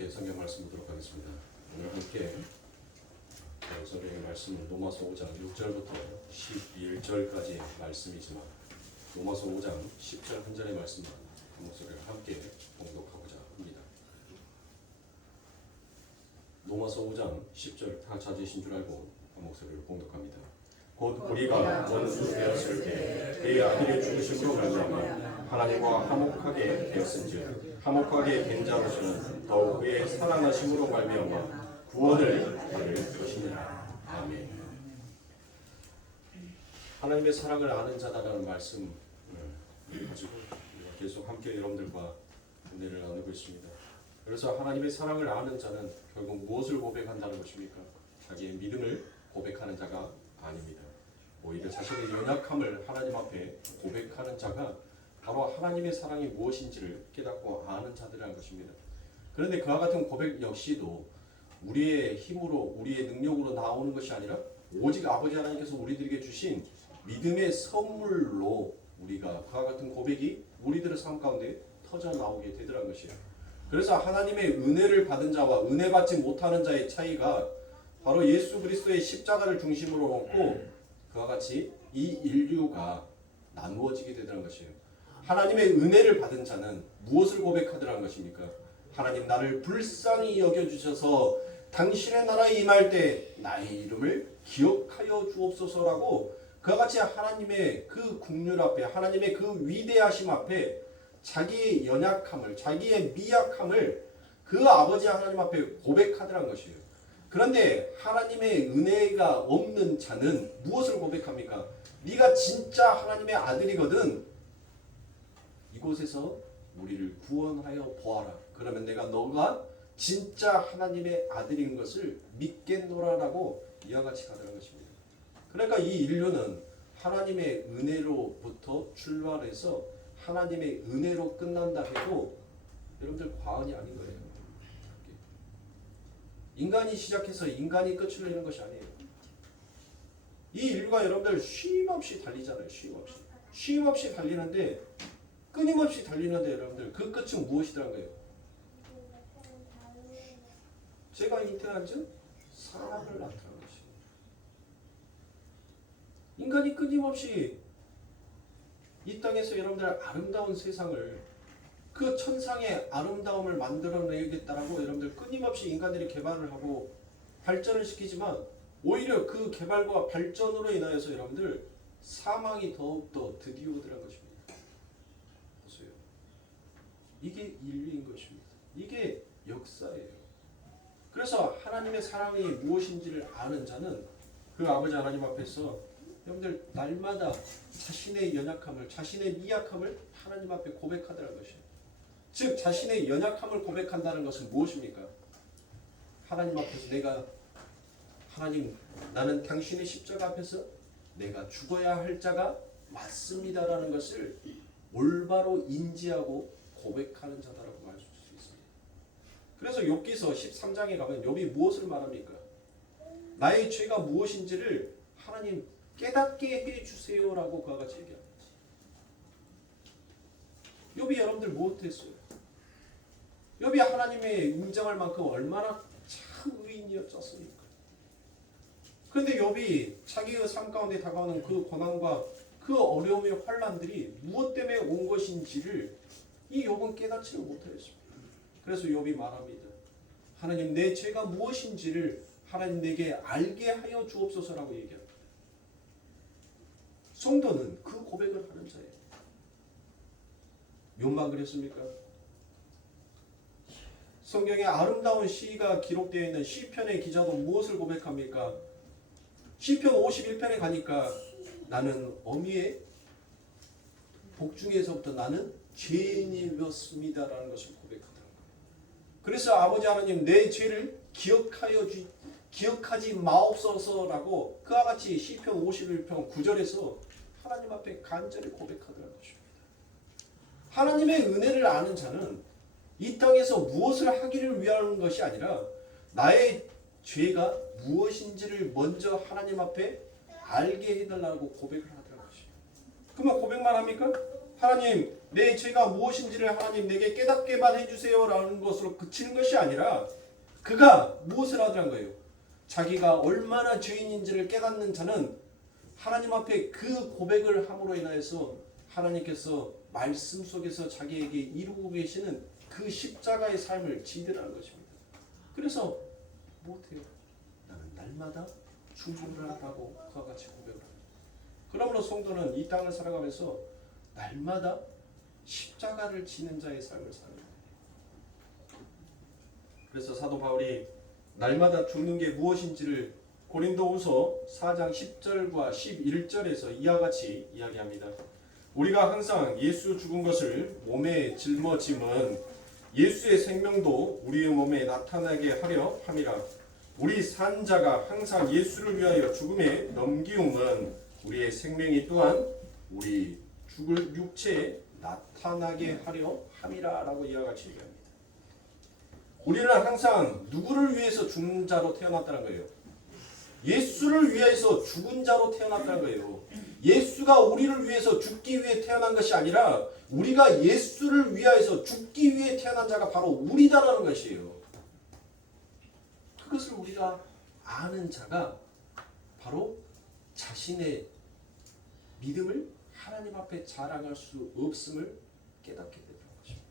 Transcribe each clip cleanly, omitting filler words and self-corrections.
함께 성경 말씀 보도록 하겠습니다. 오늘 함께 성경의 말씀은 로마서 5장 6절부터 11절까지 말씀이지만 로마서 5장 10절 한 절의 말씀만 한 목소리를 함께 봉독하고자 합니다. 로마서 5장 10절 다 찾으신 줄 알고 한 목소리를 봉독합니다. 곧 우리가 원수 되었을 때 그의 아들의 죽으심으로 말미암아 하나님과 화목하게 되었은즉 화목하게 된 자로서는 더욱 그의 사랑하심으로 말미암아 구원을 받을 것이니라. 아멘. 하나님의 사랑을 아는 자다라는 말씀을 가지고 우리가 계속 함께 여러분들과 은혜를 나누고 있습니다. 그래서 하나님의 사랑을 아는 자는 결국 무엇을 고백한다는 것입니까? 자기의 믿음을 고백하는 자가 아닙니다. 오히려 자신의 연약함을 하나님 앞에 고백하는 자가 바로 하나님의 사랑이 무엇인지를 깨닫고 아는 자들이라는 것입니다. 그런데 그와 같은 고백 역시도 우리의 힘으로 우리의 능력으로 나오는 것이 아니라 오직 아버지 하나님께서 우리들에게 주신 믿음의 선물로 우리가 그와 같은 고백이 우리들의 삶 가운데 터져 나오게 되더라는 것이에요. 그래서 하나님의 은혜를 받은 자와 은혜 받지 못하는 자의 차이가 바로 예수 그리스도의 십자가를 중심으로 놓고 그와 같이 이 인류가 나누어지게 되더라는 것이에요. 하나님의 은혜를 받은 자는 무엇을 고백하더라는 것입니까? 하나님 나를 불쌍히 여겨주셔서 당신의 나라에 임할 때 나의 이름을 기억하여 주옵소서라고 그와 같이 하나님의 그 국률 앞에 하나님의 그 위대하심 앞에 자기의 연약함을 자기의 미약함을 그 아버지 하나님 앞에 고백하더라는 것이에요. 그런데 하나님의 은혜가 없는 자는 무엇을 고백합니까? 네가 진짜 하나님의 아들이거든. 이곳에서 우리를 구원하여 보아라. 그러면 내가 너가 진짜 하나님의 아들인 것을 믿겠노라라고 이와 같이 가더라는 것입니다. 그러니까 이 인류는 하나님의 은혜로부터 출발해서 하나님의 은혜로 끝난다 해도 여러분들 과언이 아닌 거예요. 인간이 시작해서 인간이 끝을 내는 것이 아니에요. 이 인류가 여러분들 쉼없이 달리잖아요. 쉼없이 달리는데 끊임없이 달리는데 여러분들 그 끝은 무엇이더란 거예요? 제가 잉태한 즉 사랑을 나타내는 것입니다. 인간이 끊임없이 이 땅에서 여러분들 아름다운 세상을 그 천상의 아름다움을 만들어내겠다라고 여러분들 끊임없이 인간들이 개발을 하고 발전을 시키지만 오히려 그 개발과 발전으로 인하여서 여러분들 사망이 더욱더 드디어 오더란 것입니다. 보세요. 이게 인류인 것입니다. 이게 역사예요. 그래서 하나님의 사랑이 무엇인지를 아는 자는 그 아버지 하나님 앞에서 여러분들 날마다 자신의 연약함을 자신의 미약함을 하나님 앞에 고백하더라는 것이에요. 즉 자신의 연약함을 고백한다는 것은 무엇입니까? 하나님 앞에서 내가 하나님 나는 당신의 십자가 앞에서 내가 죽어야 할 자가 맞습니다라는 것을 올바로 인지하고 고백하는 자다라고 말할 수 있습니다. 그래서 욥기서 13장에 가면 욥이 무엇을 말합니까? 나의 죄가 무엇인지를 하나님 깨닫게 해주세요라고 그와 같이 얘기합니다. 욥이 여러분들 무엇했어요? 욥이 하나님의 인정할 만큼 얼마나 참 의인이었습니까? 그런데 욥이 자기의 삶 가운데 다가오는 그 고난과 그 어려움의 환난들이 무엇 때문에 온 것인지를 이 욥은 깨닫지를 못하였습니다. 그래서 욥이 말합니다. 하나님 내 죄가 무엇인지를 하나님 내게 알게 하여 주옵소서라고 얘기합니다. 성도는 그 고백을 하는 자예요. 욥만 그랬습니까? 성경에 아름다운 시가 기록되어 있는 시편의 기자도 무엇을 고백합니까? 시편 51편에 가니까 나는 어미의 복중에서부터 나는 죄인이었습니다라는 것을 고백하더라고요. 그래서 아버지 하나님 내 죄를 기억하지 마옵소서라고 그와 같이 시편 51편 9절에서 하나님 앞에 간절히 고백하더라는 것입니다. 하나님의 은혜를 아는 자는 이 땅에서 무엇을 하기를 위한 것이 아니라 나의 죄가 무엇인지를 먼저 하나님 앞에 알게 해달라고 고백을 하더라는 것입니다. 그러면 고백만 합니까? 하나님 내 죄가 무엇인지를 하나님 내게 깨닫게만 해주세요 라는 것으로 그치는 것이 아니라 그가 무엇을 하더란 거예요. 자기가 얼마나 죄인인지를 깨닫는 자는 하나님 앞에 그 고백을 함으로 인하여서 하나님께서 말씀 속에서 자기에게 이루고 계시는 그 십자가의 삶을 지더라는 것입니다. 그래서 못해요. 나는 날마다 죽으라 라고 그와 같이 고백을 합니다. 그러므로 성도는 이 땅을 살아가면서 날마다 십자가를 지는 자의 삶을 삽니다. 그래서 사도 바울이 날마다 죽는 게 무엇인지를 고린도후서 4장 10절과 11절에서 이와 같이 이야기합니다. 우리가 항상 예수 죽은 것을 몸에 짊어짐은 예수의 생명도 우리의 몸에 나타나게 하려 함이라. 우리 산 자가 항상 예수를 위하여 죽음에 넘기움은 우리의 생명이 또한 우리 죽을 육체에 나타나게 하려 함이라 라고 이와 같이 얘기합니다. 우리는 항상 누구를 위해서 죽는 자로 태어났다는 거예요. 예수를 위해서 죽은 자로 태어났다는 거예요. 예수가 우리를 위해서 죽기 위해 태어난 것이 아니라 우리가 예수를 위하여서 죽기 위해 태어난 자가 바로 우리다라는 것이에요. 그것을 우리가 아는 자가 바로 자신의 믿음을 하나님 앞에 자랑할 수 없음을 깨닫게 되는 것입니다.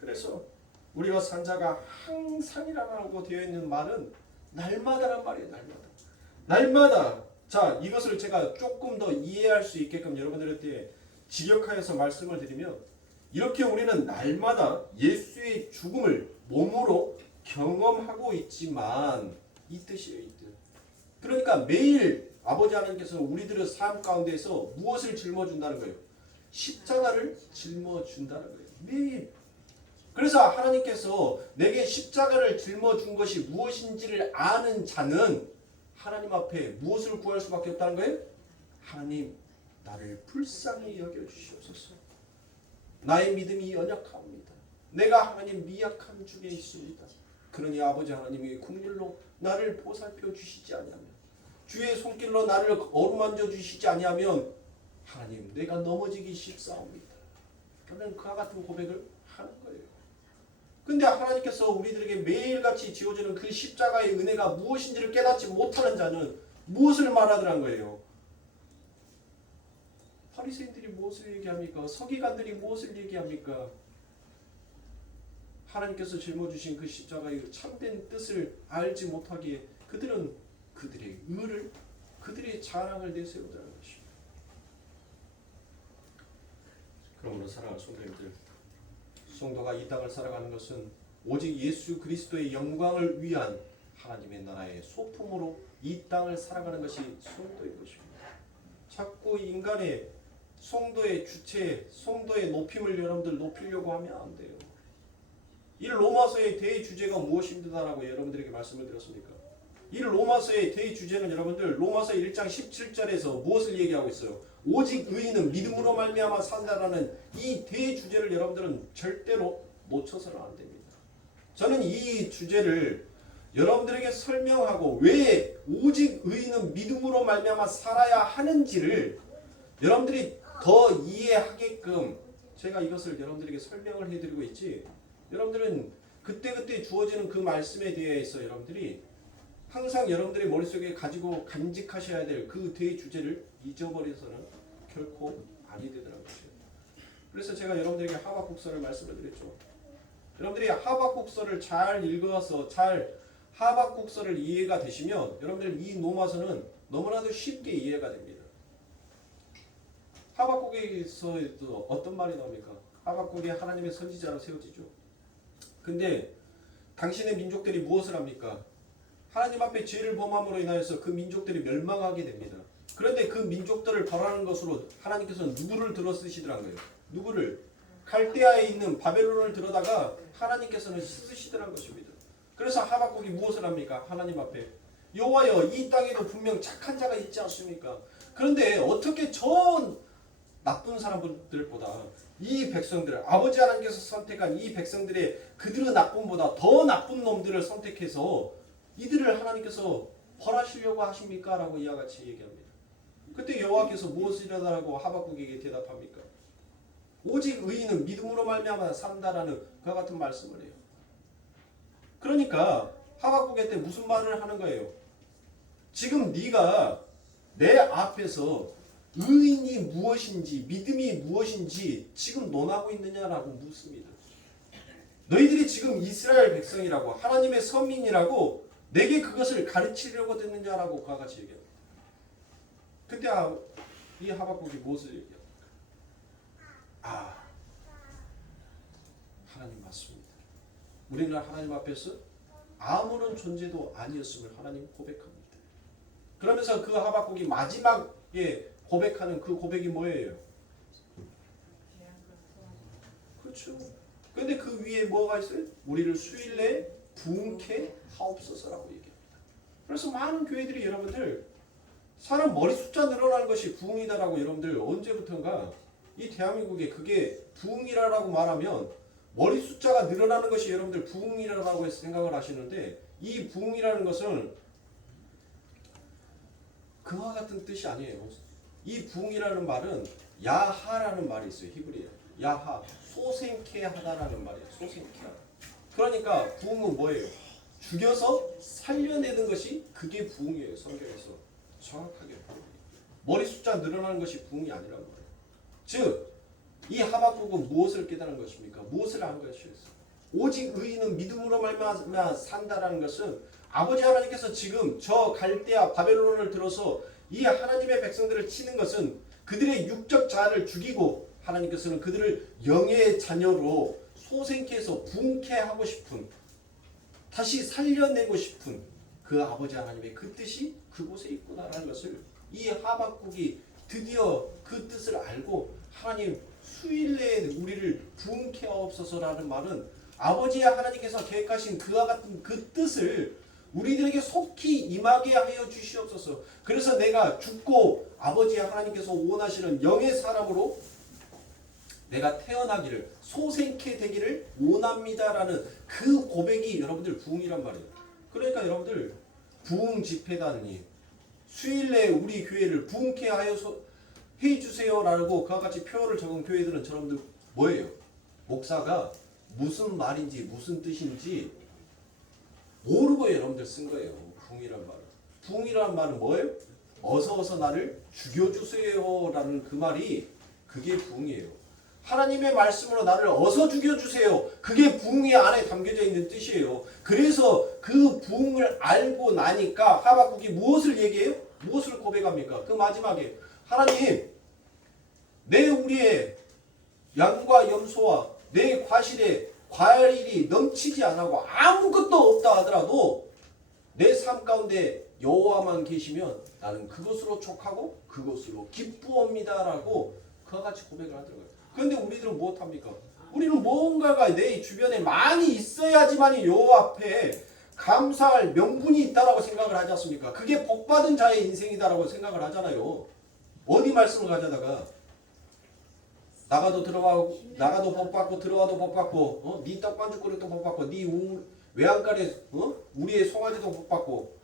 그래서 우리가 산 자가 항상이라고 되어 있는 말은 날마다란 말이에요. 날마다. 자, 이것을 제가 조금 더 이해할 수 있게끔 여러분들한테 직역하여서 말씀을 드리면 이렇게 우리는 날마다 예수의 죽음을 몸으로 경험하고 있지만 이 뜻이에요. 이 뜻. 그러니까 매일 아버지 하나님께서 우리들의 삶 가운데서 무엇을 짊어준다는 거예요? 십자가를 짊어준다는 거예요. 매일. 그래서 하나님께서 내게 십자가를 짊어준 것이 무엇인지를 아는 자는 하나님 앞에 무엇을 구할 수밖에 없다는 거예요? 하나님, 나를 불쌍히 여겨주시옵소서. 나의 믿음이 연약합니다. 내가 하나님 미약한 중에 있습니다. 그러니 아버지 하나님이 긍휼로 나를 보살펴 주시지 아니하면, 주의 손길로 나를 어루만져 주시지 아니하면 하나님, 내가 넘어지기 쉽사옵니다. 저는 그와 같은 고백을 하는 거예요. 근데 하나님께서 우리들에게 매일같이 지어주는 그 십자가의 은혜가 무엇인지를 깨닫지 못하는 자는 무엇을 말하더란 거예요? 바리새인들이 무엇을 얘기합니까? 서기관들이 무엇을 얘기합니까? 하나님께서 짊어주신 그 십자가의 참된 뜻을 알지 못하기에 그들은 그들의 의를, 그들의 자랑을 내세우더라는 것입니다. 그러므로 사랑하는 성도님들, 성도가 이 땅을 살아가는 것은 오직 예수 그리스도의 영광을 위한 하나님의 나라의 소품으로 이 땅을 살아가는 것이 성도인 것입니다. 자꾸 인간의 성도의 주체, 성도의 높임을 여러분들 높이려고 하면 안 돼요. 이 로마서의 대주제가 무엇입니다라고 여러분들에게 말씀을 드렸습니까? 이 로마서의 대주제는 여러분들 로마서 1장 17절에서 무엇을 얘기하고 있어요? 오직 의인은 믿음으로 말미암아 산다라는 이 대주제를 여러분들은 절대로 놓쳐서는 안 됩니다. 저는 이 주제를 여러분들에게 설명하고 왜 오직 의인은 믿음으로 말미암아 살아야 하는지를 여러분들이 더 이해하게끔 제가 이것을 여러분들에게 설명을 해드리고 있지, 여러분들은 그때그때 주어지는 그 말씀에 대해서 여러분들이 항상 여러분들의 머릿속에 가지고 간직하셔야 될 그 대주제를 잊어버려서는 결코 아니 되더라고요. 그래서 제가 여러분들에게 하박국서를 말씀을 드렸죠. 여러분들이 하박국서를 잘 읽어서 잘 하박국서를 이해가 되시면 여러분들 이 로마서는 너무나도 쉽게 이해가 됩니다. 하박국에서도 어떤 말이 나옵니까? 하박국이 하나님의 선지자로 세워지죠. 근데 당신의 민족들이 무엇을 합니까? 하나님 앞에 죄를 범함으로 인하여서 그 민족들이 멸망하게 됩니다. 그런데 그 민족들을 벌하는 것으로 하나님께서는 누구를 들어 쓰시더란 거예요. 누구를? 갈대아에 있는 바벨론을 들어다가 하나님께서는 쓰시더란 것입니다. 그래서 하박국이 무엇을 합니까? 하나님 앞에 여호와여, 이 땅에도 분명 착한 자가 있지 않습니까? 그런데 어떻게 저 나쁜 사람들보다 이 백성들을, 아버지 하나님께서 선택한 이 백성들의 그들의 나쁨보다 더 나쁜 놈들을 선택해서 이들을 하나님께서 벌하시려고 하십니까? 라고 이와 같이 얘기합니다. 그때 여호와께서 무엇이라고 하박국에게 대답합니까? 오직 의인은 믿음으로 말미암아 산다라는 그와 같은 말씀을 해요. 그러니까 하박국에 때 무슨 말을 하는 거예요? 지금 네가 내 앞에서 의인이 무엇인지 믿음이 무엇인지 지금 논하고 있느냐라고 묻습니다. 너희들이 지금 이스라엘 백성이라고 하나님의 선민이라고 내게 그것을 가르치려고 듣느냐라고 그와 같이 얘기합니다. 그때 이 하박국이 무엇을 얘기합니까? 하나님 맞습니다. 우리는 하나님 앞에서 아무런 존재도 아니었음을 하나님 고백합니다. 그러면서 그 하박국이 마지막에 고백하는 그 고백이 뭐예요? 그렇죠. 근데 그 위에 뭐가 있어요? 우리를 수일내에 부흥케 하옵소서라고 얘기합니다. 그래서 많은 교회들이 여러분들 사람 머리 숫자 늘어나는 것이 부흥이다라고 여러분들 언제부턴가 이 대한민국에 그게 부흥이라고 말하면 머리 숫자가 늘어나는 것이 여러분들 부흥이라고 생각을 하시는데 이 부흥이라는 것은 그와 같은 뜻이 아니에요. 이 부흥이라는 말은 야하라는 말이 있어요. 히브리에. 야하, 소생케 하다라는 말이에요. 소생케 하다. 그러니까 부흥은 뭐예요? 죽여서 살려내는 것이 그게 부흥이에요. 성경에서 정확하게. 머리 숫자 늘어나는 것이 부흥이 아니란 말이에요. 즉, 이 하박국은 무엇을 깨달은 것입니까? 무엇을 한 것이었어요? 오직 의인은 믿음으로 말미암아 산다라는 것은 아버지 하나님께서 지금 저 갈대아 바벨론을 들어서 이 하나님의 백성들을 치는 것은 그들의 육적 자아를 죽이고 하나님께서는 그들을 영의 자녀로 소생케 해서 부흥케 하고 싶은 다시 살려내고 싶은 그 아버지 하나님의 그 뜻이 그곳에 있구나라는 것을 이 하박국이 드디어 그 뜻을 알고 하나님 수일내에 우리를 부흥케 하옵소서라는 말은 아버지 하나님께서 계획하신 그와 같은 그 뜻을 우리들에게 속히 임하게 하여 주시옵소서. 그래서 내가 죽고 아버지 하나님께서 원하시는 영의 사람으로 내가 태어나기를 소생케 되기를 원합니다라는 그 고백이 여러분들 부흥이란 말이에요. 그러니까 여러분들 부흥 집회단이 수일내에 우리 교회를 부흥케 하여 해주세요라고 그와 같이 표어를 적은 교회들은 여러분들 뭐예요? 목사가 무슨 말인지 무슨 뜻인지 모르고 여러분들 쓴 거예요. 부흥이란 말은. 부흥이란 말은 뭐예요? 어서 나를 죽여주세요라는 그 말이 그게 부흥이에요. 하나님의 말씀으로 나를 어서 죽여주세요. 그게 부흥의 안에 담겨져 있는 뜻이에요. 그래서 그 부흥을 알고 나니까 하박국이 무엇을 얘기해요? 무엇을 고백합니까? 그 마지막에 하나님 내 우리의 양과 염소와 내 과실에 과일이 넘치지 않고 아무것도 없다 하더라도 내 삶 가운데 여호와만 계시면 나는 그것으로 족하고 그것으로 기쁘옵니다라고 그와 같이 고백을 하더라고요. 그런데 우리들은 무엇합니까? 우리는 뭔가가 내 주변에 많이 있어야지만 여호와 앞에 감사할 명분이 있다라고 생각을 하지 않습니까? 그게 복받은 자의 인생이다라고 생각을 하잖아요. 어디 말씀을 가져다가 나가도 복받고 들어와도 복받고 네 떡반죽 그릇도 복받고 네 외양간에 우리의 송아지도 복받고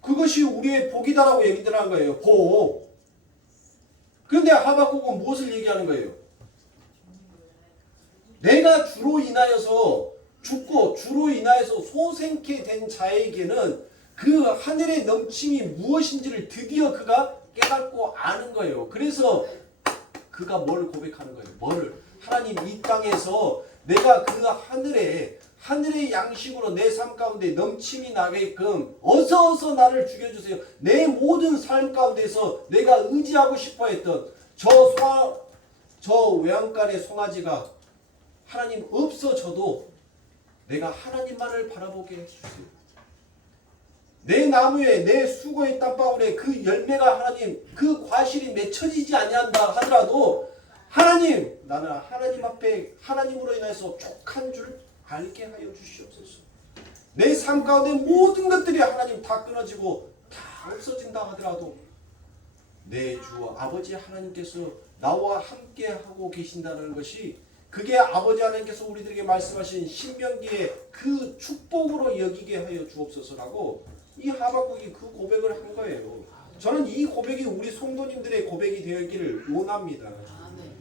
그것이 우리의 복이다라고 얘기들 하는 거예요. 복. 그런데 하박국은 무엇을 얘기하는 거예요? 내가 주로 인하여서 죽고 주로 인하여서 소생케 된 자에게는 그 하늘의 넘침이 무엇인지를 드디어 그가 깨닫고 아는 거예요. 그래서 그가 뭘 고백하는 거예요? 뭐를? 하나님 이 땅에서 내가 그 하늘의 양식으로 내 삶 가운데 넘침이 나게끔 어서 나를 죽여주세요. 내 모든 삶 가운데서 내가 의지하고 싶어 했던 저 외양간의 송아지가 하나님 없어져도 내가 하나님만을 바라보게 해주세요. 내 나무에 내 수고의 땀방울에 그 열매가 하나님 그 과실이 맺혀지지 아니한다 하더라도 하나님 나는 하나님 앞에 하나님으로 인해서 족한 줄 알게 하여 주시옵소서. 내 삶 가운데 모든 것들이 하나님 다 끊어지고 다 없어진다 하더라도 내 주 아버지 하나님께서 나와 함께 하고 계신다는 것이 그게 아버지 하나님께서 우리들에게 말씀하신 신명기의 그 축복으로 여기게 하여 주옵소서라고 이 하박국이 그 고백을 한 거예요. 저는 이 고백이 우리 성도님들의 고백이 되었기를 원합니다.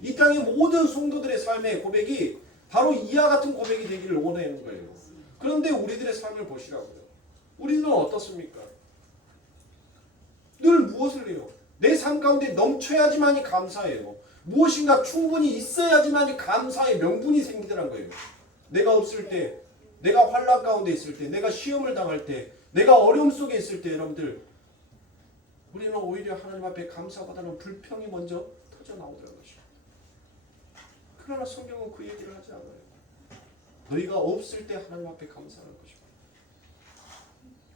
이 땅의 모든 성도들의 삶의 고백이 바로 이와 같은 고백이 되기를 원하는 거예요. 그런데 우리들의 삶을 보시라고요. 우리는 어떻습니까? 늘 무엇을 해요? 내 삶 가운데 넘쳐야지만이 감사해요. 무엇인가 충분히 있어야지만이 감사의 명분이 생기더란 거예요. 내가 없을 때, 내가 환난 가운데 있을 때, 내가 시험을 당할 때, 내가 어려움 속에 있을 때 여러분들 우리는 오히려 하나님 앞에 감사보다는 불평이 먼저 터져 나오더라는 것입니다. 그러나 성경은 그 얘기를 하지 않아요. 너희가 없을 때 하나님 앞에 감사하는 것입니다.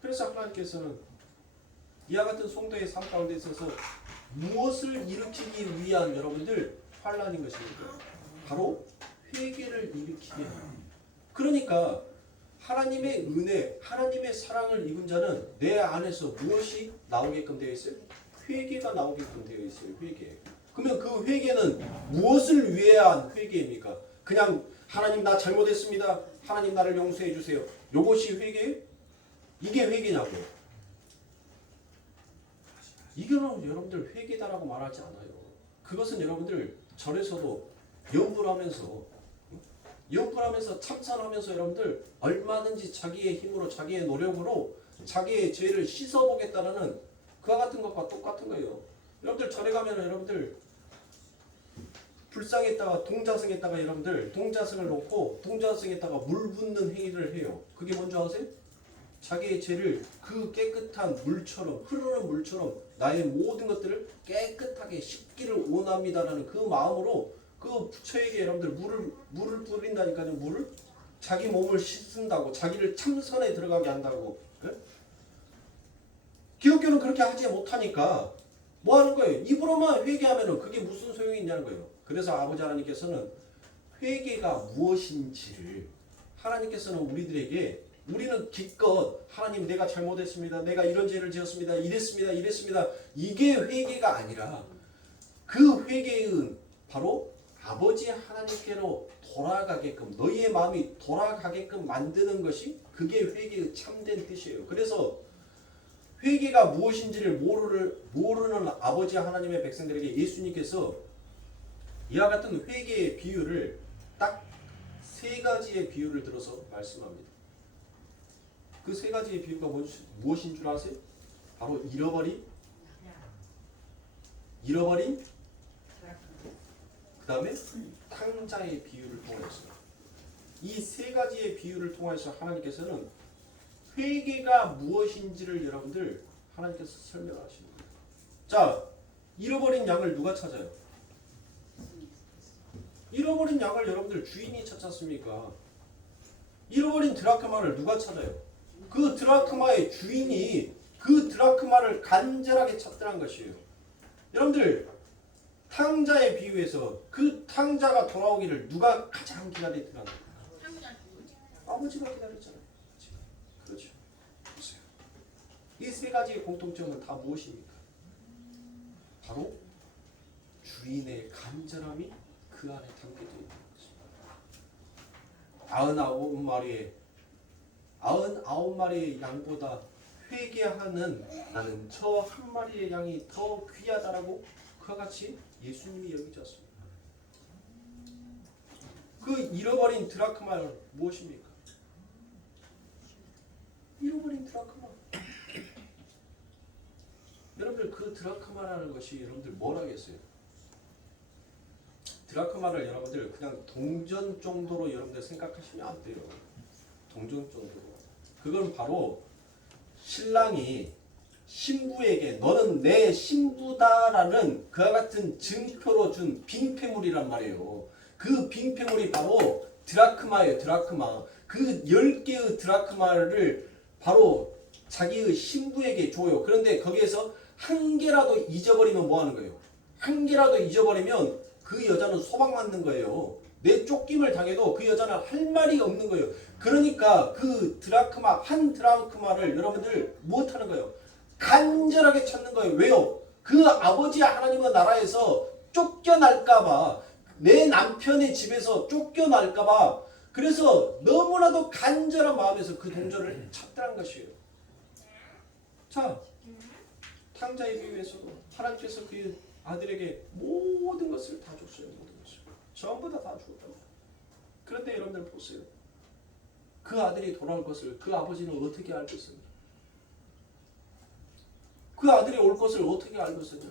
그래서 하나님께서는 이와 같은 성도의 삶 가운데 있어서 무엇을 일으키기 위한 여러분들 환난인 것입니다. 바로 회개를 일으키게 해요. 그러니까 하나님의 은혜, 하나님의 사랑을 입은 자는 내 안에서 무엇이 나오게끔 되어 있어요? 회개가 나오게끔 되어 있어요. 회개. 그러면 그 회개는 무엇을 위한 회개입니까? 그냥 하나님 나 잘못했습니다. 하나님 나를 용서해 주세요. 이것이 회개예요? 이게 회개냐고요? 이거는 여러분들 회개다라고 말하지 않아요. 그것은 여러분들 절에서도 연불하면서 참선하면서 여러분들 얼마든지 자기의 힘으로 자기의 노력으로 자기의 죄를 씻어보겠다는 그와 같은 것과 똑같은 거예요. 여러분들 절에 가면 여러분들 불상에다가 동자승에다가 여러분들 동자승을 놓고 동자승에다가 물 붓는 행위를 해요. 그게 뭔지 아세요? 자기의 죄를 그 깨끗한 물처럼 흐르는 물처럼 나의 모든 것들을 깨끗하게 씻기를 원합니다라는 그 마음으로 그 부처에게 여러분들 물을 뿌린다니까요. 물을 자기 몸을 씻는다고 자기를 참선에 들어가게 한다고. 네? 기독교는 그렇게 하지 못하니까 뭐 하는 거예요? 입으로만 회개하면 그게 무슨 소용이 있냐는 거예요. 그래서 아버지 하나님께서는 회개가 무엇인지를 하나님께서는 우리는 기껏 하나님 내가 잘못했습니다. 내가 이런 죄를 지었습니다. 이랬습니다. 이게 회개가 아니라 그 회개는 바로 아버지 하나님께로 돌아가게끔 너희의 마음이 돌아가게끔 만드는 것이 그게 회개의 참된 뜻이에요. 그래서 회개가 무엇인지를 모르는 아버지 하나님의 백성들에게 예수님께서 이와 같은 회개의 비유를 딱 세 가지의 비유를 들어서 말씀합니다. 그 세 가지의 비유가 무엇인 줄 아세요? 바로 잃어버린 그 다음에 탕자의 비유를 통해서 이 세 가지의 비유를 통해서 하나님께서는 회개가 무엇인지를 여러분들 하나님께서 설명하시는 거예요. 자, 잃어버린 양을 누가 찾아요? 잃어버린 양을 여러분들 주인이 찾았습니까? 잃어버린 드라크마를 누가 찾아요? 그 드라크마의 주인이 그 드라크마를 간절하게 찾더란 것이에요. 여러분들 탕자의 비유에서 그 탕자가 돌아오기를 누가 가장 기다리더라? 아버지가 기다렸잖아요. 그렇죠. 보세요. 이 세 가지의 공통점은 다 무엇입니까? 바로 주인의 간절함이 그 안에 담겨져 있는 것입니다. 99마리의 양보다 회개하는 나는 저 한 마리의 양이 더 귀하다라고 그와 같이 예수님이 여기셨습니다. 그 잃어버린 드라크마는 무엇입니까? 잃어버린 드라크마. 여러분들 그 드라크마라는 것이 여러분들 뭘 하겠어요? 드라크마를 여러분들 그냥 동전 정도로 여러분들 생각하시면 안 돼요. 동전 정도로. 그건 바로 신랑이 신부에게 너는 내 신부다라는 그와 같은 증표로 준 빙패물이란 말이에요. 그 빙패물이 바로 드라크마예요. 드라크마. 그 10개의 드라크마를 바로 자기의 신부에게 줘요. 그런데 거기에서 한 개라도 잊어버리면 뭐 하는 거예요? 한 개라도 잊어버리면 그 여자는 소방맞는 거예요. 내 쫓김을 당해도 그 여자는 할 말이 없는 거예요. 그러니까 그 드라크마, 한 드라크마를 여러분들 못하는 거예요. 간절하게 찾는 거예요. 왜요? 그 아버지 하나님의 나라에서 쫓겨날까봐, 내 남편의 집에서 쫓겨날까봐, 그래서 너무나도 간절한 마음에서 그 동전을 찾더란 것이에요. 자, 탕자의 비유에서도 하나님께서 그 아들에게 모든 것을 다 줬어요. 모든 것. 전부 다 죽었단 말이에요. 그런데 여러분들 보세요. 그 아들이 돌아올 것을 그 아버지는 어떻게 알겠습니까? 그 아들이 올 것을 어떻게 알겠어요?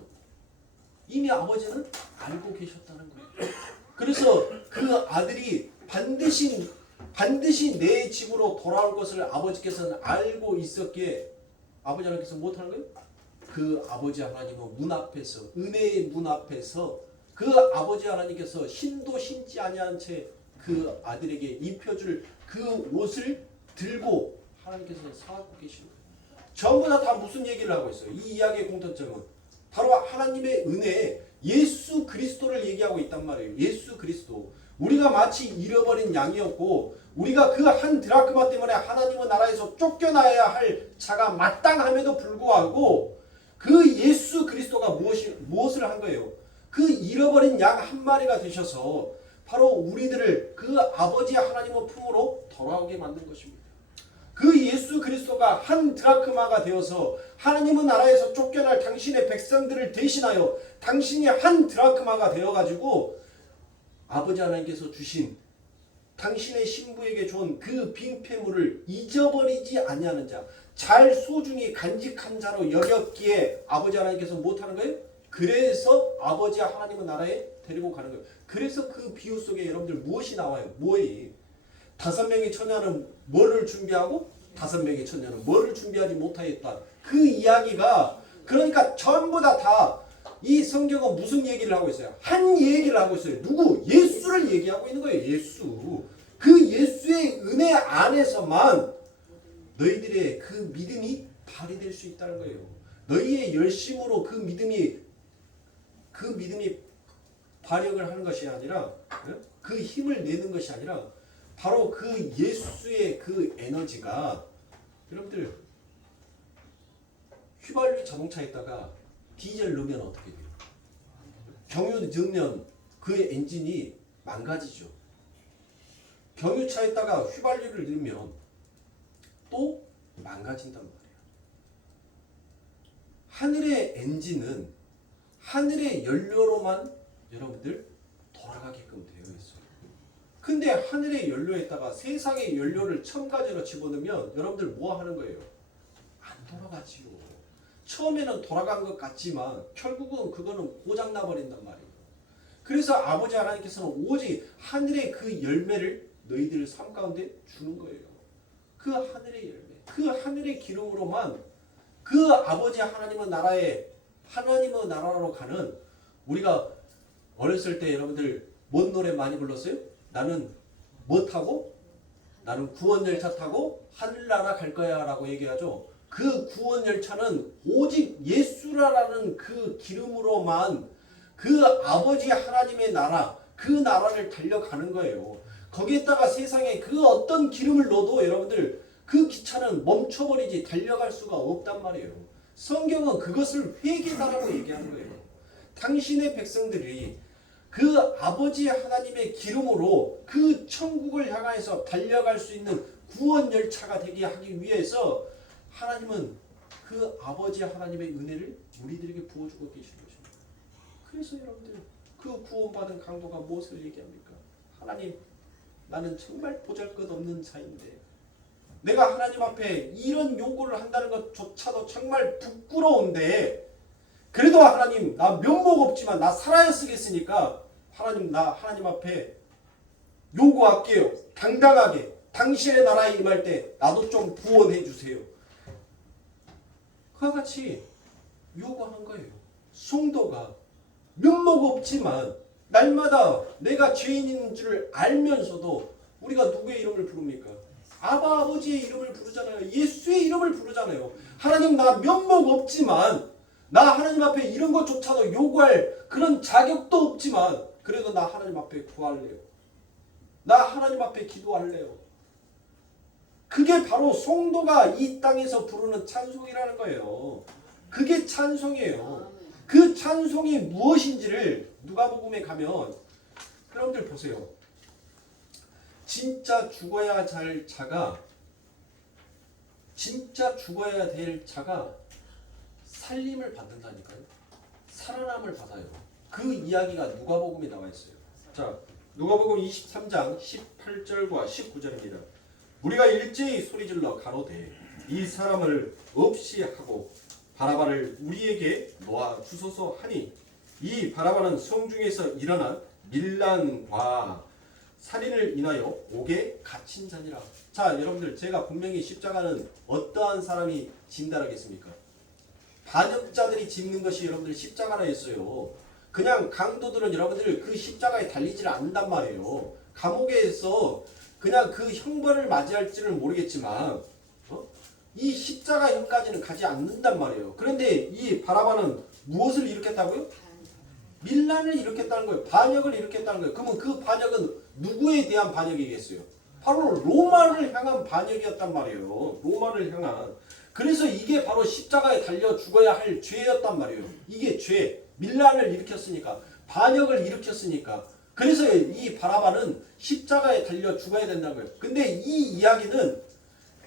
이미 아버지는 알고 계셨다는 거예요. 그래서 그 아들이 반드시 내 집으로 돌아올 것을 아버지께서는 알고 있었기에 아버지 하나님께서 못하는 거예요? 그 아버지 하나님은 문 앞에서, 은혜의 문 앞에서 그 아버지 하나님께서 신도 신지 아니한 채 그 아들에게 입혀줄 그 옷을 들고 하나님께서 사고 계신 거예요. 전부 다 무슨 얘기를 하고 있어요? 이 이야기의 공통점은 바로 하나님의 은혜, 예수 그리스도를 얘기하고 있단 말이에요. 예수 그리스도. 우리가 마치 잃어버린 양이었고 우리가 그 한 드라크마 때문에 하나님의 나라에서 쫓겨나야 할 자가 마땅함에도 불구하고 그 예수 그리스도가 무엇을 한 거예요? 그 잃어버린 양 한 마리가 되셔서 바로 우리들을 그 아버지 하나님의 품으로 돌아오게 만든 것입니다. 그 예수 그리스도가 한 드라크마가 되어서 하나님의 나라에서 쫓겨날 당신의 백성들을 대신하여 당신이 한 드라크마가 되어가지고 아버지 하나님께서 주신 당신의 신부에게 준 그 빈폐물을 잊어버리지 아니하는 자, 잘 소중히 간직한 자로 여겼기에 아버지 하나님께서 못하는 거예요? 그래서 아버지 하나님의 나라에 데리고 가는 거예요. 그래서 그 비유 속에 여러분들 무엇이 나와요? 뭐예요? 5명의 처녀는 뭐를 준비하고 5명의 처녀는 뭐를 준비하지 못하였다. 그 이야기가 그러니까 전부 다 이 성경은 무슨 얘기를 하고 있어요? 한 얘기를 하고 있어요. 누구? 예수를 얘기하고 있는 거예요. 예수. 그 예수의 은혜 안에서만 너희들의 그 믿음이 발휘될 수 있다는 거예요. 너희의 열심으로 그 믿음이 발휘를 하는 것이 아니라 그 힘을 내는 것이 아니라 바로 그 예수의 그 에너지가 여러분들 휘발유 자동차에다가 디젤 넣으면 어떻게 돼요? 경유 넣으면 그 엔진이 망가지죠. 경유차에다가 휘발유를 넣으면 또 망가진단 말이에요. 하늘의 엔진은 하늘의 연료로만 여러분들 돌아가게끔 되어 있어요. 근데 하늘의 연료에다가 세상의 연료를 첨가제로 집어넣으면 여러분들 뭐 하는 거예요? 안 돌아가지요. 처음에는 돌아간 것 같지만 결국은 그거는 고장나 버린단 말이에요. 그래서 아버지 하나님께서는 오직 하늘의 그 열매를 너희들 삶 가운데 주는 거예요. 그 하늘의 열매, 그 하늘의 기름으로만 그 아버지 하나님의 나라로 가는, 우리가 어렸을 때 여러분들 뭔 노래 많이 불렀어요? 나는 뭐 타고? 나는 구원열차 타고 하늘나라 갈 거야 라고 얘기하죠. 그 구원열차는 오직 예수라는 그 기름으로만 그 아버지 하나님의 나라, 그 나라를 달려가는 거예요. 거기에다가 세상에 그 어떤 기름을 넣어도 여러분들 그 기차는 멈춰버리지 달려갈 수가 없단 말이에요. 성경은 그것을 회개다라고 얘기하는 거예요. 당신의 백성들이 그 아버지 하나님의 기름으로 그 천국을 향해서 달려갈 수 있는 구원열차가 되게 하기 위해서 하나님은 그 아버지 하나님의 은혜를 우리들에게 부어주고 계신 것입니다. 그래서 여러분들 그 구원받은 강도가 무엇을 얘기합니까? 하나님, 나는 정말 보잘것없는 자인데 내가 하나님 앞에 이런 요구를 한다는 것조차도 정말 부끄러운데 그래도 하나님, 나 면목 없지만 나 살아야 쓰겠으니까 하나님, 나 하나님 앞에 요구할게요. 당당하게 당신의 나라에 임할 때 나도 좀 구원해 주세요. 그와 같이 요구한 거예요. 성도가 면목 없지만 날마다 내가 죄인인 줄 알면서도 우리가 누구의 이름을 부릅니까? 아버지의 이름을 부르잖아요. 예수의 이름을 부르잖아요. 하나님, 나 면목 없지만, 나 하나님 앞에 이런 것조차도 요구할 그런 자격도 없지만 그래도 나 하나님 앞에 구할래요. 나 하나님 앞에 기도할래요. 그게 바로 성도가 이 땅에서 부르는 찬송이라는 거예요. 그게 찬송이에요. 그 찬송이 무엇인지를 누가복음에 가면 여러분들 보세요. 진짜 죽어야 될 자가 살림을 받는다니까요. 살아남을 받아요. 그 이야기가 누가복음에 나와 있어요. 자, 누가복음 23장 18절과 19절입니다. 우리가 일제히 소리질러 가로되 이 사람을 없이 하고 바라바를 우리에게 놓아 주소서 하니 이 바라바는 성중에서 일어난 밀란과 살인을 인하여 옥에 갇힌 자니라. 자, 여러분들, 제가 분명히 십자가는 어떠한 사람이 진다라겠습니까? 반역자들이 짓는 것이 여러분들 십자가라 했어요. 그냥 강도들은 여러분들 그 십자가에 달리질 않는단 말이에요. 감옥에서 그냥 그 형벌을 맞이할지는 모르겠지만 이 십자가형까지는 가지 않는단 말이에요. 그런데 이 바라바는 무엇을 일으켰다고요? 밀란을 일으켰다는 거예요. 반역을 일으켰다는 거예요. 그러면 그 반역은 누구에 대한 반역이겠어요? 바로 로마를 향한 반역이었단 말이에요. 로마를 향한. 그래서 이게 바로 십자가에 달려 죽어야 할 죄였단 말이에요. 이게 죄. 밀란을 일으켰으니까. 반역을 일으켰으니까. 그래서 이 바라바는 십자가에 달려 죽어야 된다는 거예요. 근데 이 이야기는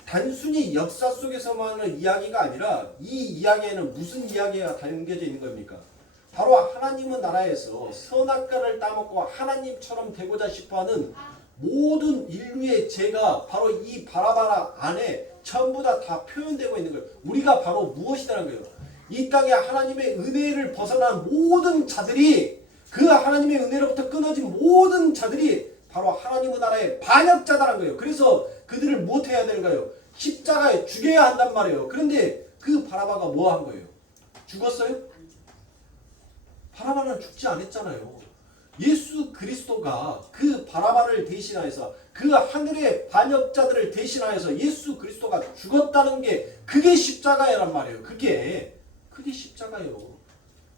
단순히 역사 속에서만의 이야기가 아니라 이 이야기에는 무슨 이야기가 담겨져 있는 겁니까? 바로 하나님의 나라에서 선악과를 따먹고 하나님처럼 되고자 싶어하는 모든 인류의 죄가 바로 이 바라바라 안에 전부 다 표현되고 있는 거예요. 우리가 바로 무엇이라는 거예요? 이 땅에 하나님의 은혜를 벗어난 모든 자들이, 그 하나님의 은혜로부터 끊어진 모든 자들이 바로 하나님의 나라의 반역자다라는 거예요. 그래서 그들을 무엇해야 되는가요? 십자가에 죽여야 한단 말이에요. 그런데 그 바라바가 뭐 한 거예요? 죽었어요? 바라바는 죽지 않았잖아요. 예수 그리스도가 그 바라바를 대신하여서, 그 하늘의 반역자들을 대신하여서 예수 그리스도가 죽었다는 게 그게 십자가란 말이에요. 그게 십자가예요.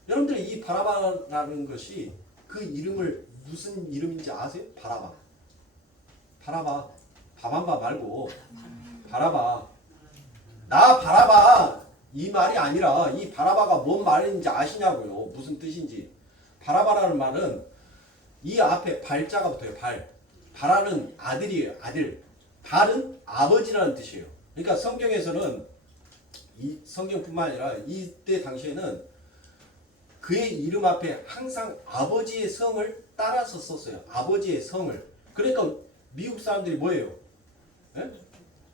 여러분들, 이 바라바라는 것이 그 이름을 무슨 이름인지 아세요? 바라바. 바밤바 말고 바라바. 나 바라바 이 말이 아니라 이 바라바가 뭔 말인지 아시냐고요. 무슨 뜻인지. 바라바라는 말은 이 앞에 발자가 붙어요. 바라는 아들이에요. 아들. 발은 아버지라는 뜻이에요. 그러니까 성경에서는, 이 성경뿐만 아니라 이때 당시에는 그의 이름 앞에 항상 아버지의 성을 따라서 썼어요. 아버지의 성을. 그러니까 미국 사람들이 뭐예요? 예?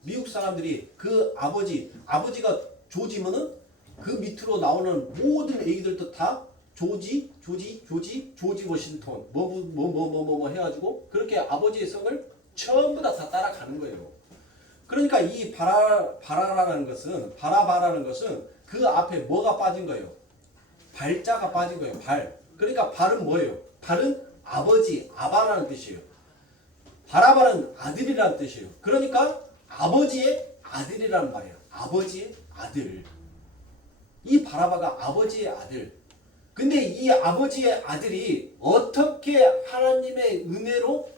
미국 사람들이 그 아버지가 조지면은 그 밑으로 나오는 모든 애기들도 다 조지 워싱턴 뭐 해가지고 그렇게 아버지의 성을 전부 다 따라가는 거예요. 그러니까 이 바라바라는 것은 그 앞에 뭐가 빠진 거예요? 발자가 빠진 거예요. 발. 그러니까 발은 뭐예요? 발은 아버지, 아바라는 뜻이에요. 바라바는 아들이라는 뜻이에요. 그러니까 아버지의 아들이라는 말이에요. 아버지의 아들. 이 바라바가 아버지의 아들. 근데 이 아버지의 아들이 어떻게 하나님의 은혜로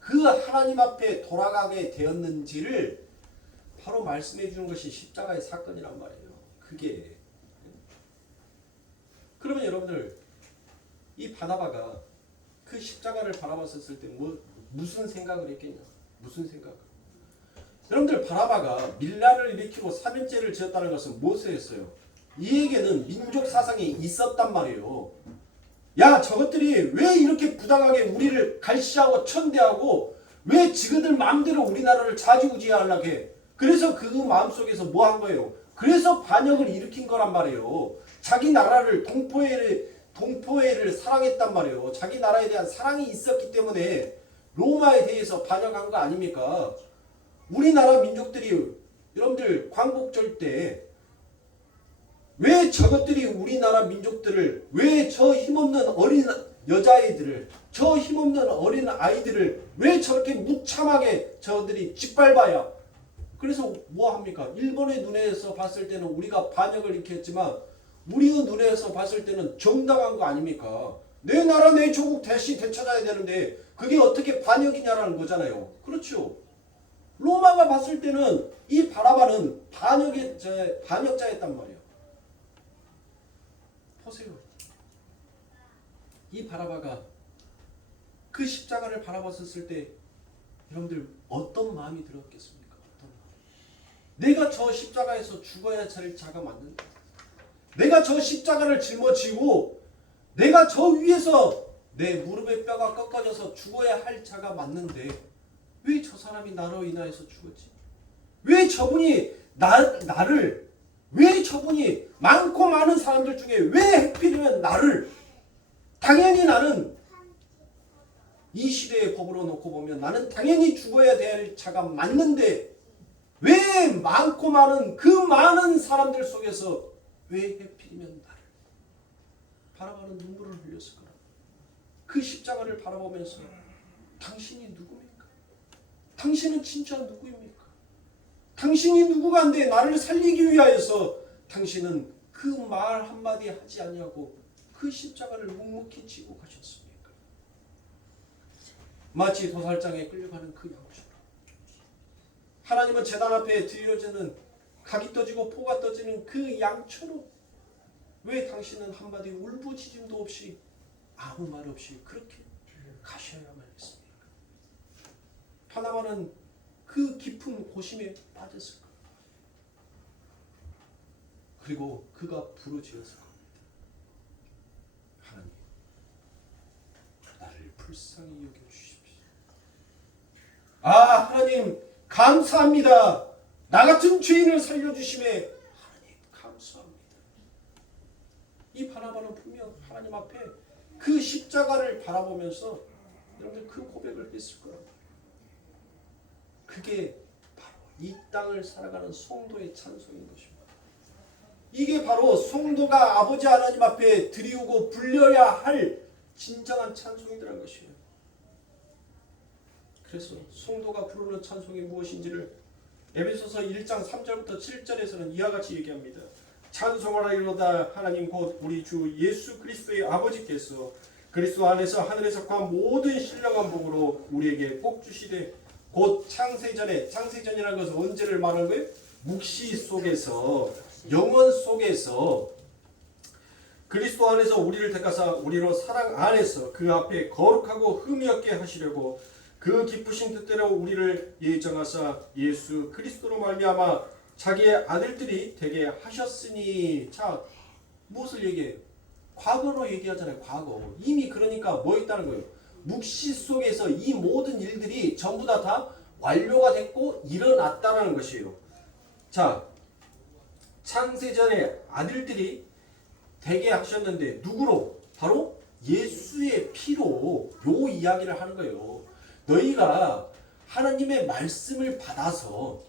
그 하나님 앞에 돌아가게 되었는지를 바로 말씀해 주는 것이 십자가의 사건이란 말이에요. 그게. 그러면 여러분들, 이 바나바가 그 십자가를 바라봤었을 때 무슨 생각을 했겠냐? 무슨 생각? 여러분들, 바나바가 밀란을 일으키고 살인죄를 지었다는 것은 무엇을 했어요? 이에게는 민족 사상이 있었단 말이에요. 야, 저것들이 왜 이렇게 부당하게 우리를 갈시하고 천대하고 왜 지그들 마음대로 우리나라를 좌지우지하려고 해? 그래서 그 마음속에서 뭐 한 거예요? 그래서 반역을 일으킨 거란 말이에요. 자기 나라를 동포애를 사랑했단 말이에요. 자기 나라에 대한 사랑이 있었기 때문에 로마에 대해서 반역한 거 아닙니까? 우리나라 민족들이 여러분들 광복절 때 왜 저것들이 우리나라 민족들을, 왜 저 힘없는 어린 여자아이들을, 저 힘없는 어린 아이들을 왜 저렇게 무참하게 저들이 짓밟아야? 그래서 뭐 합니까? 일본의 눈에서 봤을 때는 우리가 반역을 일으켰지만 우리의 눈에서 봤을 때는 정당한 거 아닙니까? 내 나라 내 조국 다시 되찾아야 되는데 그게 어떻게 반역이냐라는 거잖아요. 그렇죠. 로마가 봤을 때는 이 바라바는 반역자였단 말이에요. 보세요. 이 바라바가 그 십자가를 바라봤었을 때 여러분들 어떤 마음이 들었겠습니까? 어떤 마음? 내가 저 십자가에서 죽어야 할 자가 맞는다. 내가 저 십자가를 짊어지고 내가 저 위에서 내 무릎의 뼈가 꺾어져서 죽어야 할 자가 맞는데 왜 저 사람이 나로 인하여서 죽었지? 왜 저분이 나를 왜 저분이 많고 많은 사람들 중에 왜 하필이면 나를 당연히 나는 이 시대의 법으로 놓고 보면 나는 당연히 죽어야 될 자가 맞는데 왜 많고 많은 그 많은 사람들 속에서 왜 하필이면 나를 바라보는 눈물을 흘렸을까? 그 십자가를 바라보면서 당신이 누구입니까? 당신은 진짜 누구입니까? 당신이 누구간데 나를 살리기 위하여서 당신은 그 말 한마디 하지 않냐고 그 십자가를 묵묵히 지고 가셨습니까? 마치 도살장에 끌려가는 그 양처럼 하나님은 제단 앞에 드려지는 각이 떠지고 포가 떠지는 그 양처럼 왜 당신은 한마디 울부짖음도 없이 아무 말 없이 그렇게 가셔야만 했습니까? 바나바는 그 깊은 고심에 빠졌을 겁니다. 그리고 그가 부르짖었을 겁니다. 하나님, 나를 불쌍히 여겨주십시오. 하나님 감사합니다. 나 같은 죄인을 살려주심에 하나님 감사합니다. 이 바나바는 분명 하나님 앞에 그 십자가를 바라보면서 여러분들 그 고백을 했을 거라고. 그게 바로 이 땅을 살아가는 성도의 찬송인 것입니다. 이게 바로 성도가 아버지 하나님 앞에 드리우고 불려야 할 진정한 찬송이라는 것이에요. 그래서 성도가 부르는 찬송이 무엇인지를 에베소서 1장 3절부터 7절에서는 이와 같이 얘기합니다. 찬송하라이로다 하나님 곧 우리 주 예수 그리스도의 아버지께서 그리스도 안에서 하늘에 속한 모든 신령한 복으로 우리에게 복 주시되 곧 창세전에 창세전이라는 것은 언제를 말하는 거예요? 묵시 속에서 영원 속에서 그리스도 안에서 우리를 택하사 우리로 사랑 안에서 그 앞에 거룩하고 흠이 없게 하시려고 그 기쁘신 뜻대로 우리를 예정하사 예수 그리스도로 말미암아 자기의 아들들이 되게 하셨으니. 자, 무엇을 얘기해요? 과거로 얘기하잖아요. 과거. 이미 그러니까 뭐 있다는 거예요? 묵시 속에서 이 모든 일들이 전부 다 완료가 됐고 일어났다는 것이에요. 자, 창세전에 아들들이 되게 하셨는데 누구로? 바로 예수의 피로 요 이야기를 하는 거예요. 너희가 하나님의 말씀을 받아서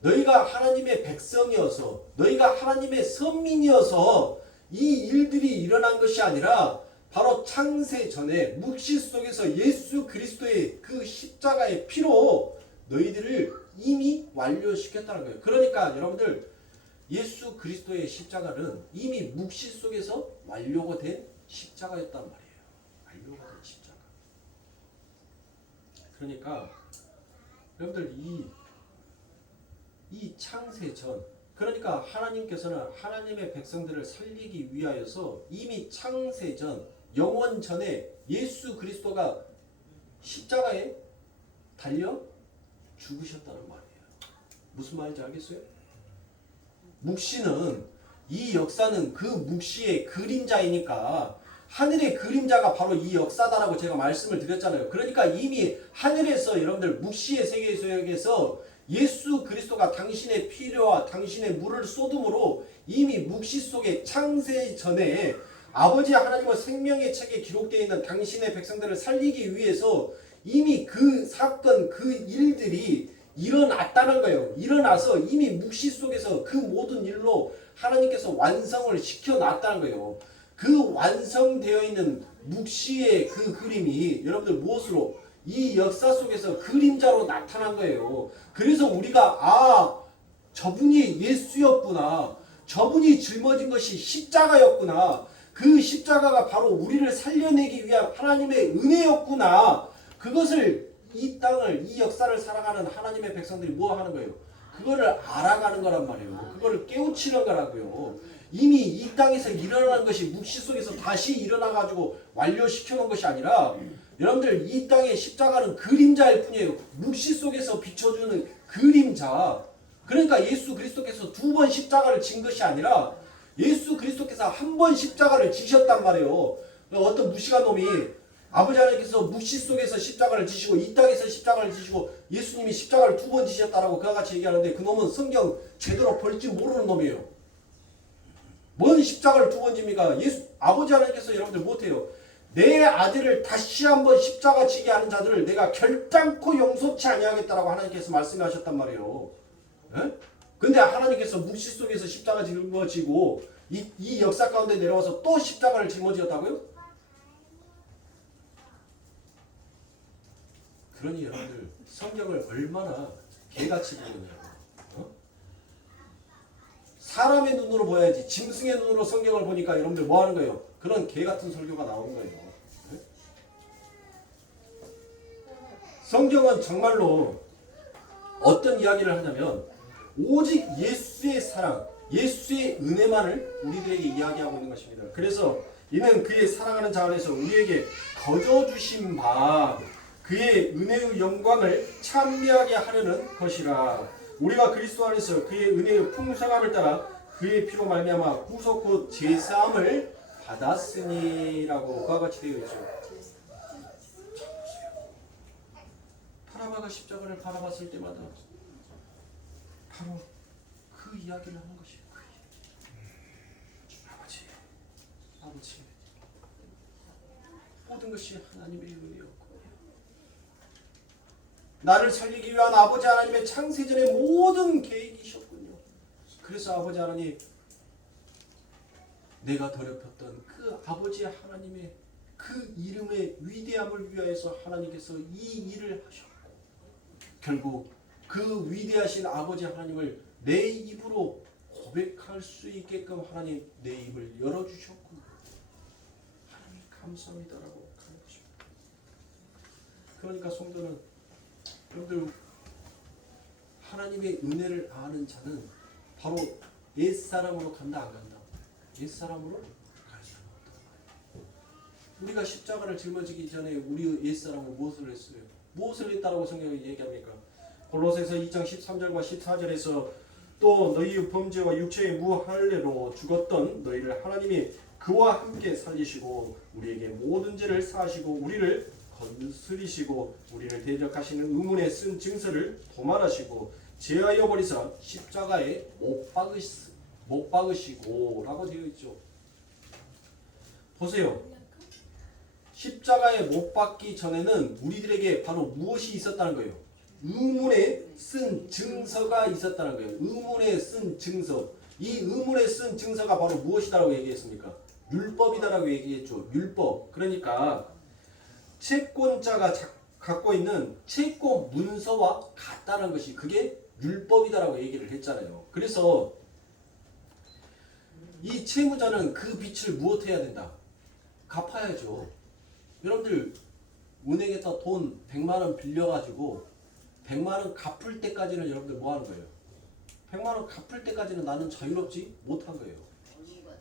너희가 하나님의 백성이어서 너희가 하나님의 선민이어서 이 일들이 일어난 것이 아니라 바로 창세 전에 묵시 속에서 예수 그리스도의 그 십자가의 피로 너희들을 이미 완료시켰다는 거예요. 그러니까 여러분들 예수 그리스도의 십자가는 이미 묵시 속에서 완료가 된 십자가였단 말이에요. 완료가 된 십자가. 그러니까 여러분들 이 창세 전, 그러니까 하나님께서는 하나님의 백성들을 살리기 위하여서 이미 창세 전, 영원 전에 예수 그리스도가 십자가에 달려 죽으셨다는 말이에요. 무슨 말인지 알겠어요? 묵시는 이 역사는 그 묵시의 그림자이니까 하늘의 그림자가 바로 이 역사다라고 제가 말씀을 드렸잖아요. 그러니까 이미 하늘에서 여러분들 묵시의 세계에서 예수 그리스도가 당신의 피와 당신의 물을 쏟음으로 이미 묵시 속에 창세 전에 아버지 하나님의 생명의 책에 기록되어 있는 당신의 백성들을 살리기 위해서 이미 그 사건 그 일들이 일어났다는 거예요. 일어나서 이미 묵시 속에서 그 모든 일로 하나님께서 완성을 시켜놨다는 거예요. 그 완성되어 있는 묵시의 그 그림이 여러분들 무엇으로? 이 역사 속에서 그림자로 나타난 거예요. 그래서 우리가 저분이 예수였구나. 저분이 짊어진 것이 십자가였구나. 그 십자가가 바로 우리를 살려내기 위한 하나님의 은혜였구나. 그것을 이 땅을 이 역사를 살아가는 하나님의 백성들이 뭐 하는 거예요? 그거를 알아가는 거란 말이에요. 그거를 깨우치는 거라고요. 이미 이 땅에서 일어나는 것이 묵시 속에서 다시 일어나가지고 완료시켜 놓은 것이 아니라 여러분들 이 땅의 십자가는 그림자일 뿐이에요. 묵시 속에서 비춰주는 그림자. 그러니까 예수 그리스도께서 2번 십자가를 진 것이 아니라 예수 그리스도께서 1번 십자가를 지셨단 말이에요. 어떤 무식한 놈이 아버지 하나님께서 묵시 속에서 십자가를 지시고 이 땅에서 십자가를 지시고 예수님이 십자가를 2번 지셨다라고 그와 같이 얘기하는데 그 놈은 성경 제대로 볼지 모르는 놈이에요. 뭔 십자가를 2번 집니까? 아버지 하나님께서 여러분들 못해요. 내 아들을 다시 한번 십자가 지게 하는 자들을 내가 결단코 용서치 아니하겠다라고 하나님께서 말씀하셨단 말이에요. 에? 근데 하나님께서 묵시 속에서 십자가 짊어지고 이 역사 가운데 내려와서 또 십자가를 짊어지었다고요? 그러니 여러분들 성경을 얼마나 개같이 보느냐고. 사람의 눈으로 보야지 짐승의 눈으로 성경을 보니까 여러분들 뭐 하는 거예요? 그런 개같은 설교가 나오는 거예요. 네? 성경은 정말로 어떤 이야기를 하냐면 오직 예수의 사랑, 예수의 은혜만을 우리들에게 이야기하고 있는 것입니다. 그래서 이는 그의 사랑하는 자 안에서 우리에게 거저 주신 바 그의 은혜의 영광을 찬미하게 하려는 것이라. 우리가 그리스도 안에서 그의 은혜의 풍성함을 따라 그의 피로 말미암아 구속 곧 제사함을 받았으니라고 그와 같이 되어 있죠. 자 보세요. 바라바가 십자가를 바라봤을 때마다 바로 그 이야기를 하는 것이에요. 아버지 모든 것이 하나님의 은혜였고 나를 살리기 위한 아버지 하나님의 창세전의 모든 계획이셨군요. 그래서 아버지 하나님 내가 더럽혔던 그 아버지 하나님의 그 이름의 위대함을 위하여서 하나님께서 이 일을 하셨고 결국 그 위대하신 아버지 하나님을 내 입으로 고백할 수 있게끔 하나님 내 입을 열어주셨고 하나님 감사합니다라고 하는 것입니다. 그러니까 성도는 여러분들 하나님의 은혜를 아는 자는 바로 옛사람으로 간다 안 간다? 옛사람으로 갈 수는 없다. 우리가 십자가를 짊어지기 전에 우리 옛사람은 무엇을 했어요? 무엇을 했다라고 성경이 얘기합니까? 골로새서 2장 13절과 14절에서 또 너희의 범죄와 육체의 무할례로 죽었던 너희를 하나님이 그와 함께 살리시고 우리에게 모든 죄를 사하시고 우리를 건스리시고 우리를 대적하시는 의문에 쓴 증서를 도말하시고 제하여 버리사 십자가에 못 박으시고 라고 되어 있죠. 보세요. 십자가에 못 박기 전에는 우리들에게 바로 무엇이 있었다는 거예요? 의문에 쓴 증서가 있었다는 거예요. 의문에 쓴 증서. 이 의문에 쓴 증서가 바로 무엇이다라고 얘기했습니까? 율법이다라고 얘기했죠. 율법. 그러니까 채권자가 갖고 있는 채권 문서와 같다는 것이 그게 율법이다라고 얘기를 했잖아요. 그래서 이 채무자는 그 빚을 무엇해야 된다? 갚아야죠. 여러분들 은행에다 돈 100만 원 빌려가지고 100만 원 갚을 때까지는 여러분들 뭐 하는 거예요? 100만 원 갚을 때까지는 나는 자유롭지 못한 거예요.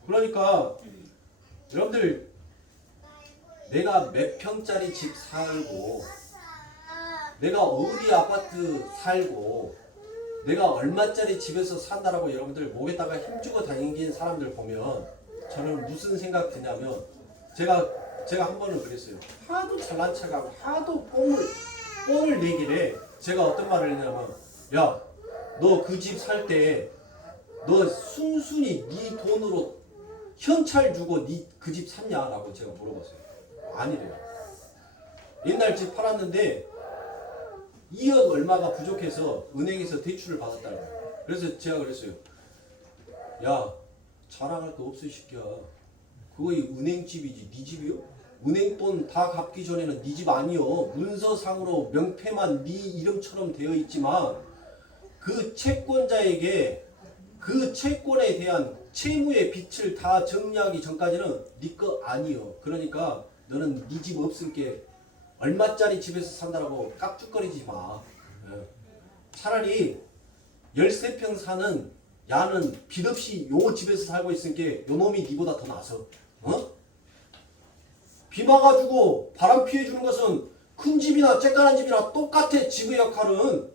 그러니까 여러분들 내가 몇 평짜리 집 살고 내가 어디 아파트 살고 내가 얼마짜리 집에서 산다라고 여러분들 목에다가 힘주고 다니는 사람들 보면 저는 무슨 생각 드냐면 제가 한 번은 그랬어요. 하도 잘난 척하고 하도 뽕을 내길래 제가 어떤 말을 했냐면 야, 너 그 집 살 때 너 순순히 네 돈으로 현찰 주고 네 그 집 샀냐라고 제가 물어봤어요. 아니래요. 옛날 집 팔았는데 2억 얼마가 부족해서 은행에서 대출을 받았다는 거예요. 그래서 제가 그랬어요. 야, 자랑할 거 없어 이 새끼야. 그거 은행집이지 네 집이요? 은행 돈 다 갚기 전에는 네 집 아니요. 문서상으로 명패만 네 이름처럼 되어 있지만 그 채권자에게 그 채권에 대한 채무의 빚을 다 정리하기 전까지는 네 거 아니요. 그러니까 너는 네 집 없을게 얼마짜리 집에서 산다라고 깝죽거리지 마. 차라리 13평 사는 야는 빚 없이 요 집에서 살고 있으니까 요 놈이 니보다 더 나서. 비 맞아주고 바람 피해주는 것은 큰 집이나 쬐깐한 집이나 똑같아. 집의 역할은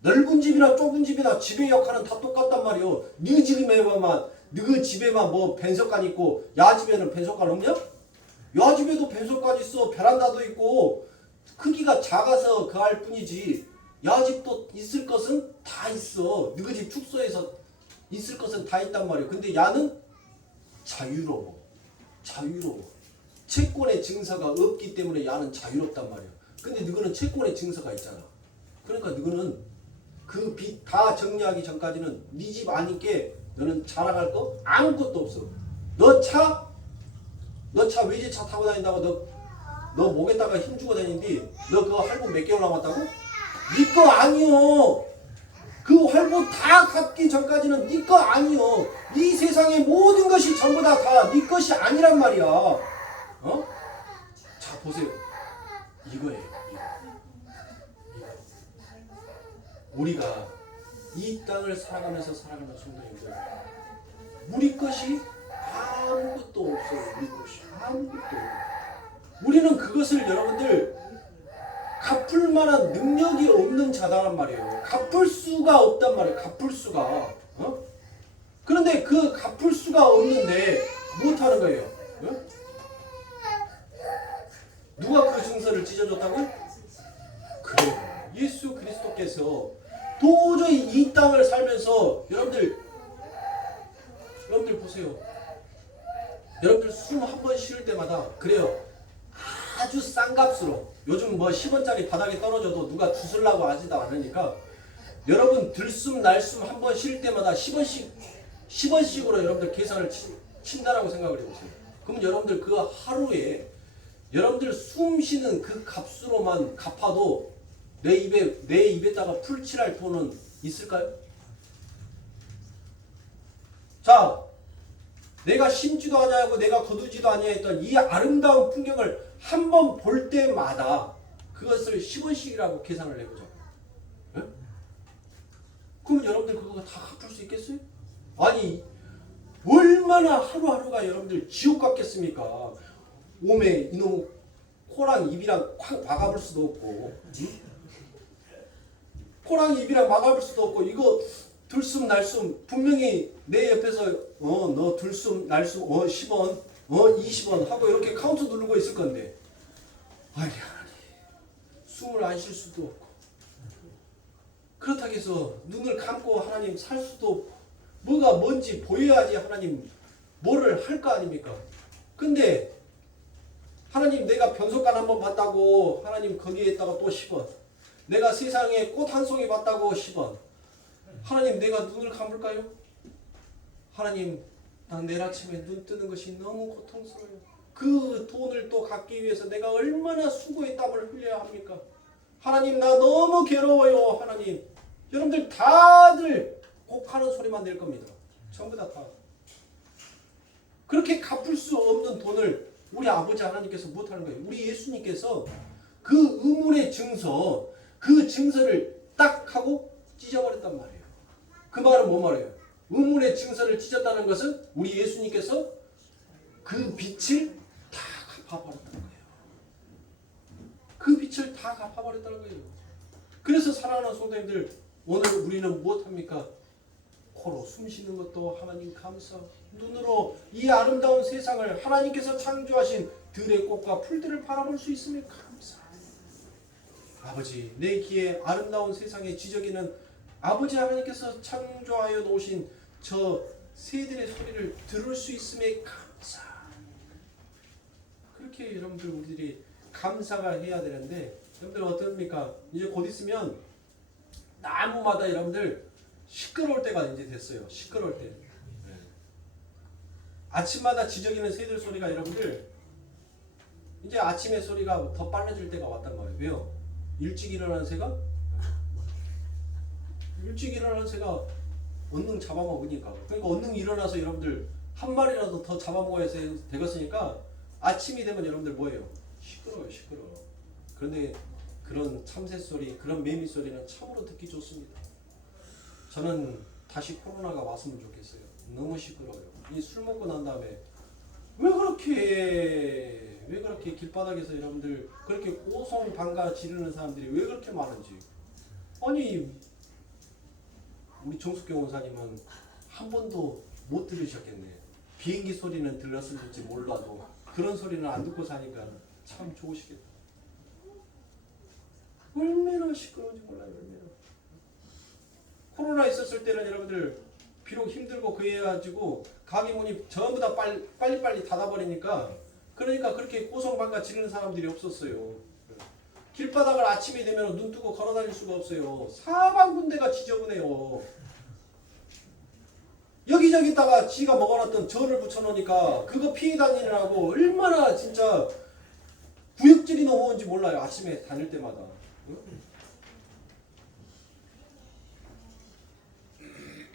넓은 집이나 좁은 집이나 집의 역할은 다 똑같단 말이요. 네 집에만 뭐 벤석간 있고 야 집에는 벤석간 없냐? 야 집에도 배수관 있어. 베란다도 있고 크기가 작아서 그 할 뿐이지. 야 집도 있을 것은 다 있어. 너희 집 축소해서 있을 것은 다 있단 말이야. 근데 야는 자유로워. 자유로워. 채권의 증서가 없기 때문에 야는 자유롭단 말이야. 근데 너희는 채권의 증서가 있잖아. 그러니까 너희는 그 빚 다 정리하기 전까지는 네 집 아니까 너는 자랑할 거 아무것도 없어. 너 차 외제차 타고 다닌다고 너 목에다가 힘주고 다니는데 너 그거 할부 몇 개월 남았다고? 네 거 아니요. 그 할부 다 갚기 전까지는 네 거 아니요. 이 세상의 모든 것이 전부 다 네 것이 아니란 말이야. 어? 자 보세요. 이거예요. 이거. 우리가 이 땅을 살아가면서 살아가는 성도님들, 우리 것이 아무것도 없어요. 우리 것이 아무것도 없어요. 우리는 그것을 여러분들 갚을 만한 능력이 없는 자다란 말이에요. 갚을 수가 없단 말이에요. 갚을 수가. 그런데 그 갚을 수가 없는데 못하는 거예요. 누가 그 증서를 찢어줬다고요? 그래요. 예수 그리스도께서 도저히 이 땅을 살면서 여러분들 보세요. 여러분들 숨 한 번 쉴 때마다 그래요. 아주 싼 값으로 요즘 뭐 10원짜리 바닥에 떨어져도 누가 주술라고 하지도 않으니까 여러분 들숨 날숨 한 번 쉴 때마다 10원씩으로 여러분들 계산을 친다라고 생각을 해보세요. 그럼 여러분들 그 하루에 여러분들 숨 쉬는 그 값으로만 갚아도 내 입에다가 풀칠할 돈은 있을까요? 자, 내가 심지도 아니하고 내가 거두지도 아니했던 이 아름다운 풍경을 한 번 볼 때마다 그것을 10원씩이라고 계산을 해보자고. 네? 그럼 여러분들 그거 다 갚을 수 있겠어요? 아니 얼마나 하루하루가 여러분들 지옥 같겠습니까? 몸에 이놈 코랑 입이랑 콱 막아볼 수도 없고, 코랑 입이랑 막아볼 수도 없고, 이거 들숨 날숨 분명히 내 옆에서 너 들숨 날숨 10원 20원 하고 이렇게 카운트 누르고 있을 건데, 아니 숨을 안 쉴 수도 없고, 그렇다고 해서 눈을 감고 하나님 살 수도 없고, 뭐가 뭔지 보여야지 하나님 뭐를 할 거 아닙니까? 근데 하나님 내가 변속관 한번 봤다고 하나님 거기에다가 또 10원, 내가 세상에 꽃 한 송이 봤다고 10원, 하나님 내가 눈을 감을까요? 하나님 난 내일 아침에 눈 뜨는 것이 너무 고통스러워요. 그 돈을 또 갚기 위해서 내가 얼마나 수고의 땀을 흘려야 합니까? 하나님 나 너무 괴로워요. 하나님 여러분들 다들 꼭 하는 소리만 낼 겁니다. 전부 다. 그렇게 갚을 수 없는 돈을 우리 아버지 하나님께서 못하는 거예요. 우리 예수님께서 그 의문의 증서, 그 증서를 딱 하고 찢어버렸단 말이에요. 그 말은 뭔 말이에요? 의문의 증서를 찢었다는 것은 우리 예수님께서 그 빛을 다 갚아버렸다는 거예요. 그 빛을 다 갚아버렸다는 거예요. 그래서 사랑하는 성도님들, 오늘 우리는 무엇합니까? 코로 숨 쉬는 것도 하나님 감사, 눈으로 이 아름다운 세상을 하나님께서 창조하신 들의 꽃과 풀들을 바라볼 수 있음에 감사. 아버지, 내 귀에 아름다운 세상의 지저귀는 아버지 하나님께서 창조하여 놓으신 저 새들의 소리를 들을 수 있음에 감사. 그렇게 여러분들 우리들이 감사가 해야 되는데, 여러분들 어떻습니까? 이제 곧 있으면 나무마다 여러분들 시끄러울 때가 이제 됐어요. 시끄러울 때. 네. 아침마다 지저귀는 새들 소리가 여러분들 이제 아침의 소리가 더 빨라질 때가 왔단 말이에요. 왜요? 일찍 일어나는 새가 언능 잡아먹으니까. 그러니까 언능 일어나서 여러분들 한 마리라도 더 잡아먹어야 되겠으니까 아침이 되면 여러분들 뭐예요? 시끄러워요. 그런데 그런 참새 소리, 그런 매미 소리는 참으로 듣기 좋습니다. 저는 다시 코로나가 왔으면 좋겠어요. 너무 시끄러워요. 이 술 먹고 난 다음에 왜 그렇게 길바닥에서 여러분들 그렇게 고성방가 지르는 사람들이 왜 그렇게 많은지. 아니 우리 정숙경 원사님은 한 번도 못 들으셨겠네. 비행기 소리는 들렸을지 몰라도 그런 소리는 안 듣고 사니까 참 좋으시겠다. 얼마나 시끄러운지 몰라요. 얼마나. 코로나 있었을 때는 여러분들 비록 힘들고 그래가지고 가게 문이 전부 다 빨리빨리 닫아버리니까 그러니까 그렇게 고성방가 지르는 사람들이 없었어요. 길바닥을 아침이 되면 눈 뜨고 걸어다닐 수가 없어요. 사방군데가 지저분해요. 여기저기다가 지가 먹어놨던 전을 붙여놓으니까 그거 피해 다니느라고 얼마나 진짜 구역질이 넘어오는지 몰라요. 아침에 다닐 때마다.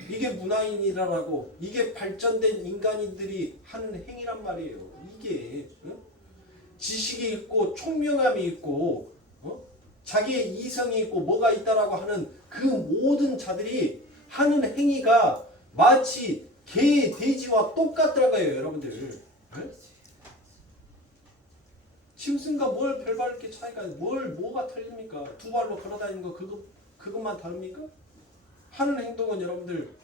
이게 문화인이라고, 이게 발전된 인간인들이 하는 행위란 말이에요. 이게 지식이 있고 총명함이 있고 자기의 이성이 있고 뭐가 있다라고 하는 그 모든 자들이 하는 행위가 마치 개, 돼지와 똑같더라고요. 여러분들. 짐승과 뭘 별반 이렇게 차이가, 뭐가 틀립니까? 두 발로 걸어다니는 거 그것만 다릅니까? 하는 행동은 여러분들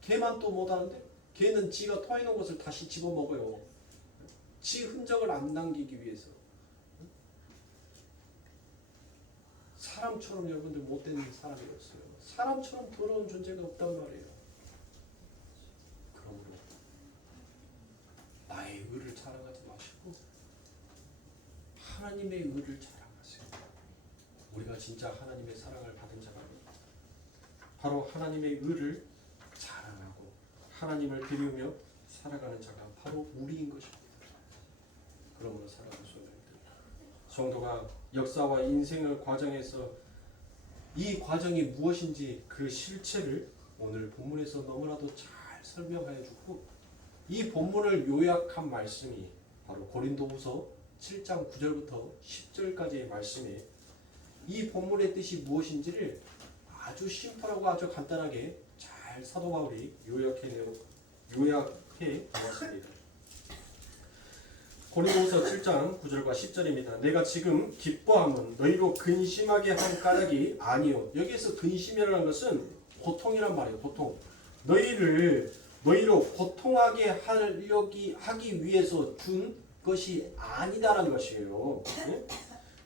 개만 또 못하는데, 개는 지가 토해놓은 것을 다시 집어먹어요. 지 흔적을 안 남기기 위해서. 사람처럼 여러분들 못된 사람이 없어요. 사람처럼 더러운 존재가 없단 말이에요. 그러므로 나의 의를 자랑하지 마시고 하나님의 의를 자랑하세요. 우리가 진짜 하나님의 사랑을 받은 자가 바로 하나님의 의를 자랑하고 하나님을 드리우며 살아가는 자가 바로 우리인 것입니다. 그러므로 사랑하는 성도가 역사와 인생의 과정에서 이 과정이 무엇인지 그 실체를 오늘 본문에서 너무나도 잘 설명하여 주고, 이 본문을 요약한 말씀이 바로 고린도후서 7장 9절부터 10절까지의 말씀에 이 본문의 뜻이 무엇인지를 아주 심플하고 아주 간단하게 잘 사도 바울이 요약해 놓았습니다. 고린도후서 7장 9절과 10절입니다. 내가 지금 기뻐함은 너희로 근심하게 한 까닭이 아니요. 여기에서 근심이라는 것은 고통이란 말이에요. 고통. 너희로 고통하게 하기 위해서 준 것이 아니다라는 것이에요.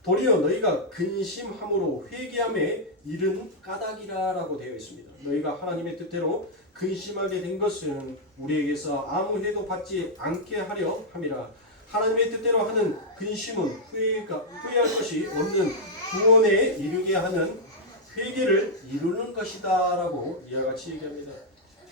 도리어 너희가 근심함으로 회개함에 이른 까닭이라라고 되어 있습니다. 너희가 하나님의 뜻대로 근심하게 된 것은 우리에게서 아무 해도 받지 않게 하려 함이라. 하나님의 뜻대로 하는 근심은 후회할 것이 없는 구원에 이르게 하는 회개를 이루는 것이다라고 이와 같이 얘기합니다.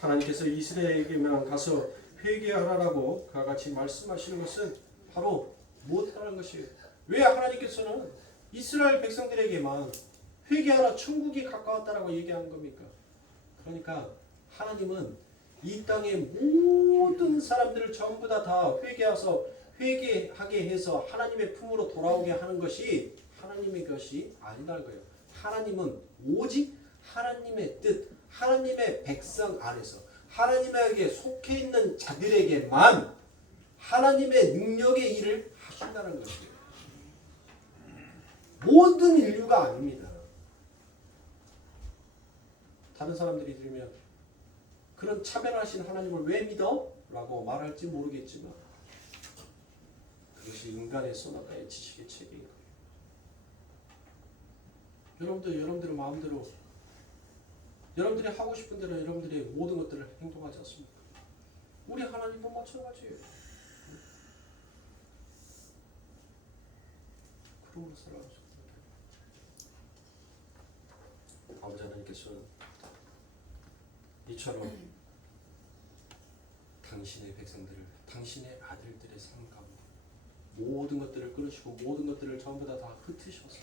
하나님께서 이스라엘에게만 가서 회개하라라고 그와 같이 말씀하시는 것은 바로 무엇이라는 것이에요. 왜 하나님께서는 이스라엘 백성들에게만 회개하라 천국이 가까웠다라고 얘기한 겁니까? 그러니까 하나님은 이 땅의 모든 사람들을 전부 다 회개하게 해서 하나님의 품으로 돌아오게 하는 것이 하나님의 것이 아니라는 거예요. 하나님은 오직 하나님의 뜻, 하나님의 백성 안에서 하나님에게 속해 있는 자들에게만 하나님의 능력의 일을 하신다는 것이에요. 모든 인류가 아닙니다. 다른 사람들이 들으면 그런 차별하신 하나님을 왜 믿어? 라고 말할지 모르겠지만 그것이 인간의 선악과의 지식의 책인 거예요. 여러분들의 마음대로 여러분들이 하고 싶은 대로 여러분들의 모든 것들을 행동하지 않습니까? 우리 하나님도 마찬가지예요. 그러므로 살아가죠. 아버지 하나님께서는 이처럼 당신의 백성들을 당신의 아들들의 삶 가운데 모든 것들을 끊으시고 모든 것들을 전부 다 흩으셔서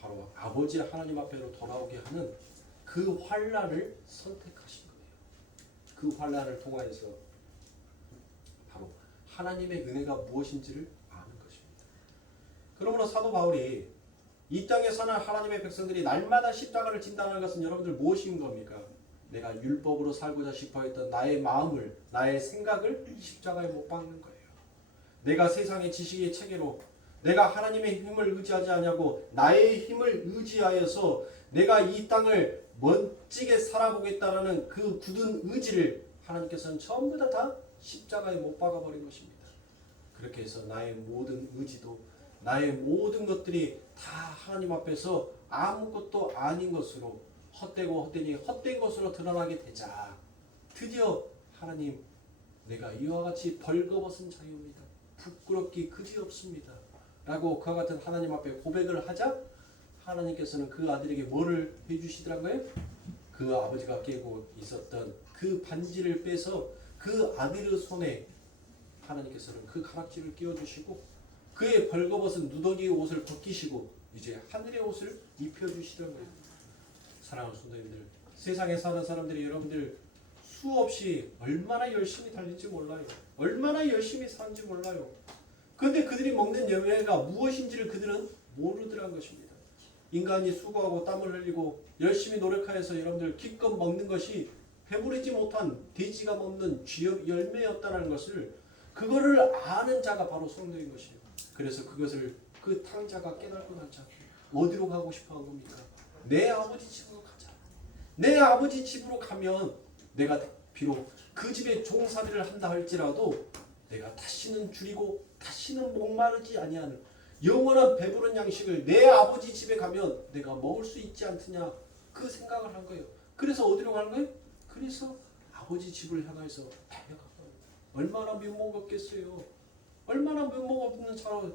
바로 아버지 하나님 앞에로 돌아오게 하는 그 환난을 선택하신 거예요. 그 환난을 통하여서 바로 하나님의 은혜가 무엇인지를 아는 것입니다. 그러므로 사도 바울이 이 땅에 사는 하나님의 백성들이 날마다 십자가를 진다는 것은 여러분들 무엇인 겁니까? 내가 율법으로 살고자 싶어했던 나의 마음을, 나의 생각을 십자가에 못 박는 거예요. 내가 세상의 지식의 체계로 내가 하나님의 힘을 의지하지 않냐고 나의 힘을 의지하여서 내가 이 땅을 멋지게 살아보겠다라는 그 굳은 의지를 하나님께서는 전부 다 십자가에 못 박아버린 것입니다. 그렇게 해서 나의 모든 의지도 나의 모든 것들이 다 하나님 앞에서 아무것도 아닌 것으로 헛되고 헛되니 헛된 것으로 드러나게 되자 드디어 하나님 내가 이와 같이 벌거벗은 자유입니다. 부끄럽기 그지없습니다. 라고 그와 같은 하나님 앞에 고백을 하자 하나님께서는 그 아들에게 뭐를 해주시더라고요? 그 아버지가 깨고 있었던 그 반지를 빼서 그 아들의 손에 하나님께서는 그 가락지를 끼워주시고 그의 벌거벗은 누더기의 옷을 벗기시고 이제 하늘의 옷을 입혀주시더라고요. 사랑하는 성도님들, 세상에 사는 사람들이 여러분들 수없이 얼마나 열심히 달릴지 몰라요. 얼마나 열심히 사는지 몰라요. 그런데 그들이 먹는 열매가 무엇인지를 그들은 모르더란 것입니다. 인간이 수고하고 땀을 흘리고 열심히 노력하여서 여러분들 기껏 먹는 것이 배부르지 못한 돼지가 먹는 쥐의 열매였다는 것을 그거를 아는 자가 바로 성도인 것이에요. 그래서 그것을 그 탕자가 깨닫고 나자 어디로 가고 싶어 한 겁니까? 내 아버지 집으로 가자. 내 아버지 집으로 가면 내가 비록 그 집에 종살이를 한다 할지라도 내가 다시는 줄이고 다시는 목마르지 아니하는 영원한 배부른 양식을 내 아버지 집에 가면 내가 먹을 수 있지 않느냐 그 생각을 한 거예요. 그래서 어디로 가는 거예요? 그래서 아버지 집을 향해서 달려간 거예요. 얼마나 면목없겠어요. 얼마나 면목없는 자로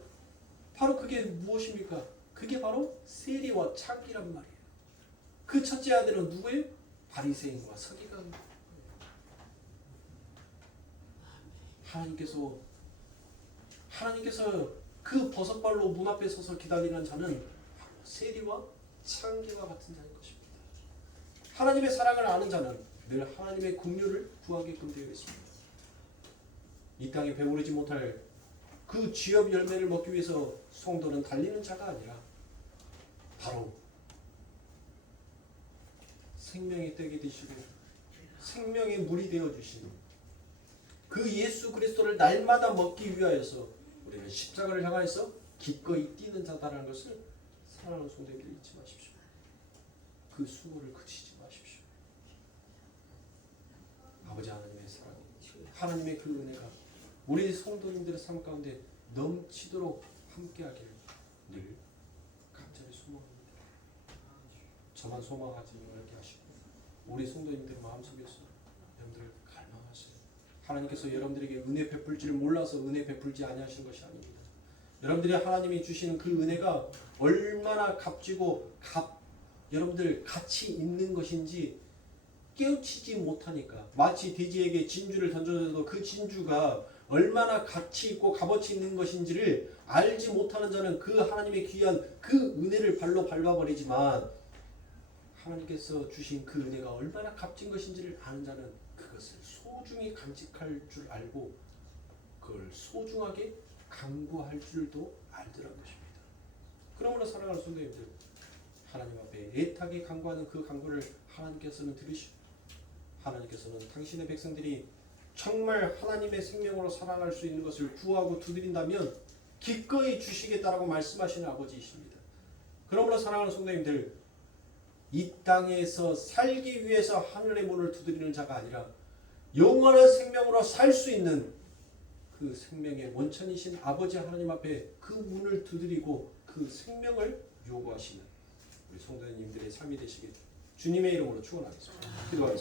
바로 그게 무엇입니까? 그게 바로 세리와 창기란 말이에요. 그 첫째 아들은 누구예요? 바리새인과 서기관. 하나님께서 그 버섯발로 문 앞에 서서 기다리는 자는 세리와 창기와 같은 자인 것입니다. 하나님의 사랑을 아는 자는 늘 하나님의 긍휼을 구하게끔 되어 있습니다. 이 땅에 배부르지 못할 그 쥐업 열매를 먹기 위해서 성도는 달리는 자가 아니라 바로 생명의 떡이 되시고 생명의 물이 되어주신 그 예수 그리스도를 날마다 먹기 위하여서 우리는 십자가를 향하여서 기꺼이 뛰는 자다라는 것을 사랑하는 성도님들 잊지 마십시오. 그 수고를 그치지 마십시오. 아버지 하나님의 사랑, 하나님의 그 은혜가 우리 성도님들의 삶 가운데 넘치도록 함께하기를 늘 간절히 소망합니다. 저만 소망하지 말게 하시고 우리 성도님들 마음속에서 여러분들 갈망하세요. 하나님께서 여러분들에게 은혜 베풀 줄 몰라서 은혜 베풀지 아니하신 것이 아닙니다. 여러분들이 하나님이 주시는 그 은혜가 얼마나 값지고 여러분들 가치 있는 것인지 깨우치지 못하니까 마치 돼지에게 진주를 던져줘도 그 진주가 얼마나 가치 있고 값어치 있는 것인지를 알지 못하는 자는 그 하나님의 귀한 그 은혜를 발로 밟아버리지만 하나님께서 주신 그 은혜가 얼마나 값진 것인지를 아는 자는 그것을 소중히 간직할 줄 알고 그걸 소중하게 강구할 줄도 알더란 것입니다. 그러므로 사랑하는 성도님들, 하나님 앞에 애타게 간구하는 그 간구를 하나님께서는 들으시고 하나님께서는 당신의 백성들이 정말 하나님의 생명으로 살아갈 수 있는 것을 구하고 두드린다면 기꺼이 주시겠다라고 말씀하시는 아버지이십니다. 그러므로 사랑하는 성도님들, 이 땅에서 살기 위해서 하늘의 문을 두드리는 자가 아니라 영원한 생명으로 살 수 있는 그 생명의 원천이신 아버지 하나님 앞에 그 문을 두드리고 그 생명을 요구하시는 우리 성도님들의 삶이 되시길 주님의 이름으로 축원하겠습니다. 기도하겠습니다.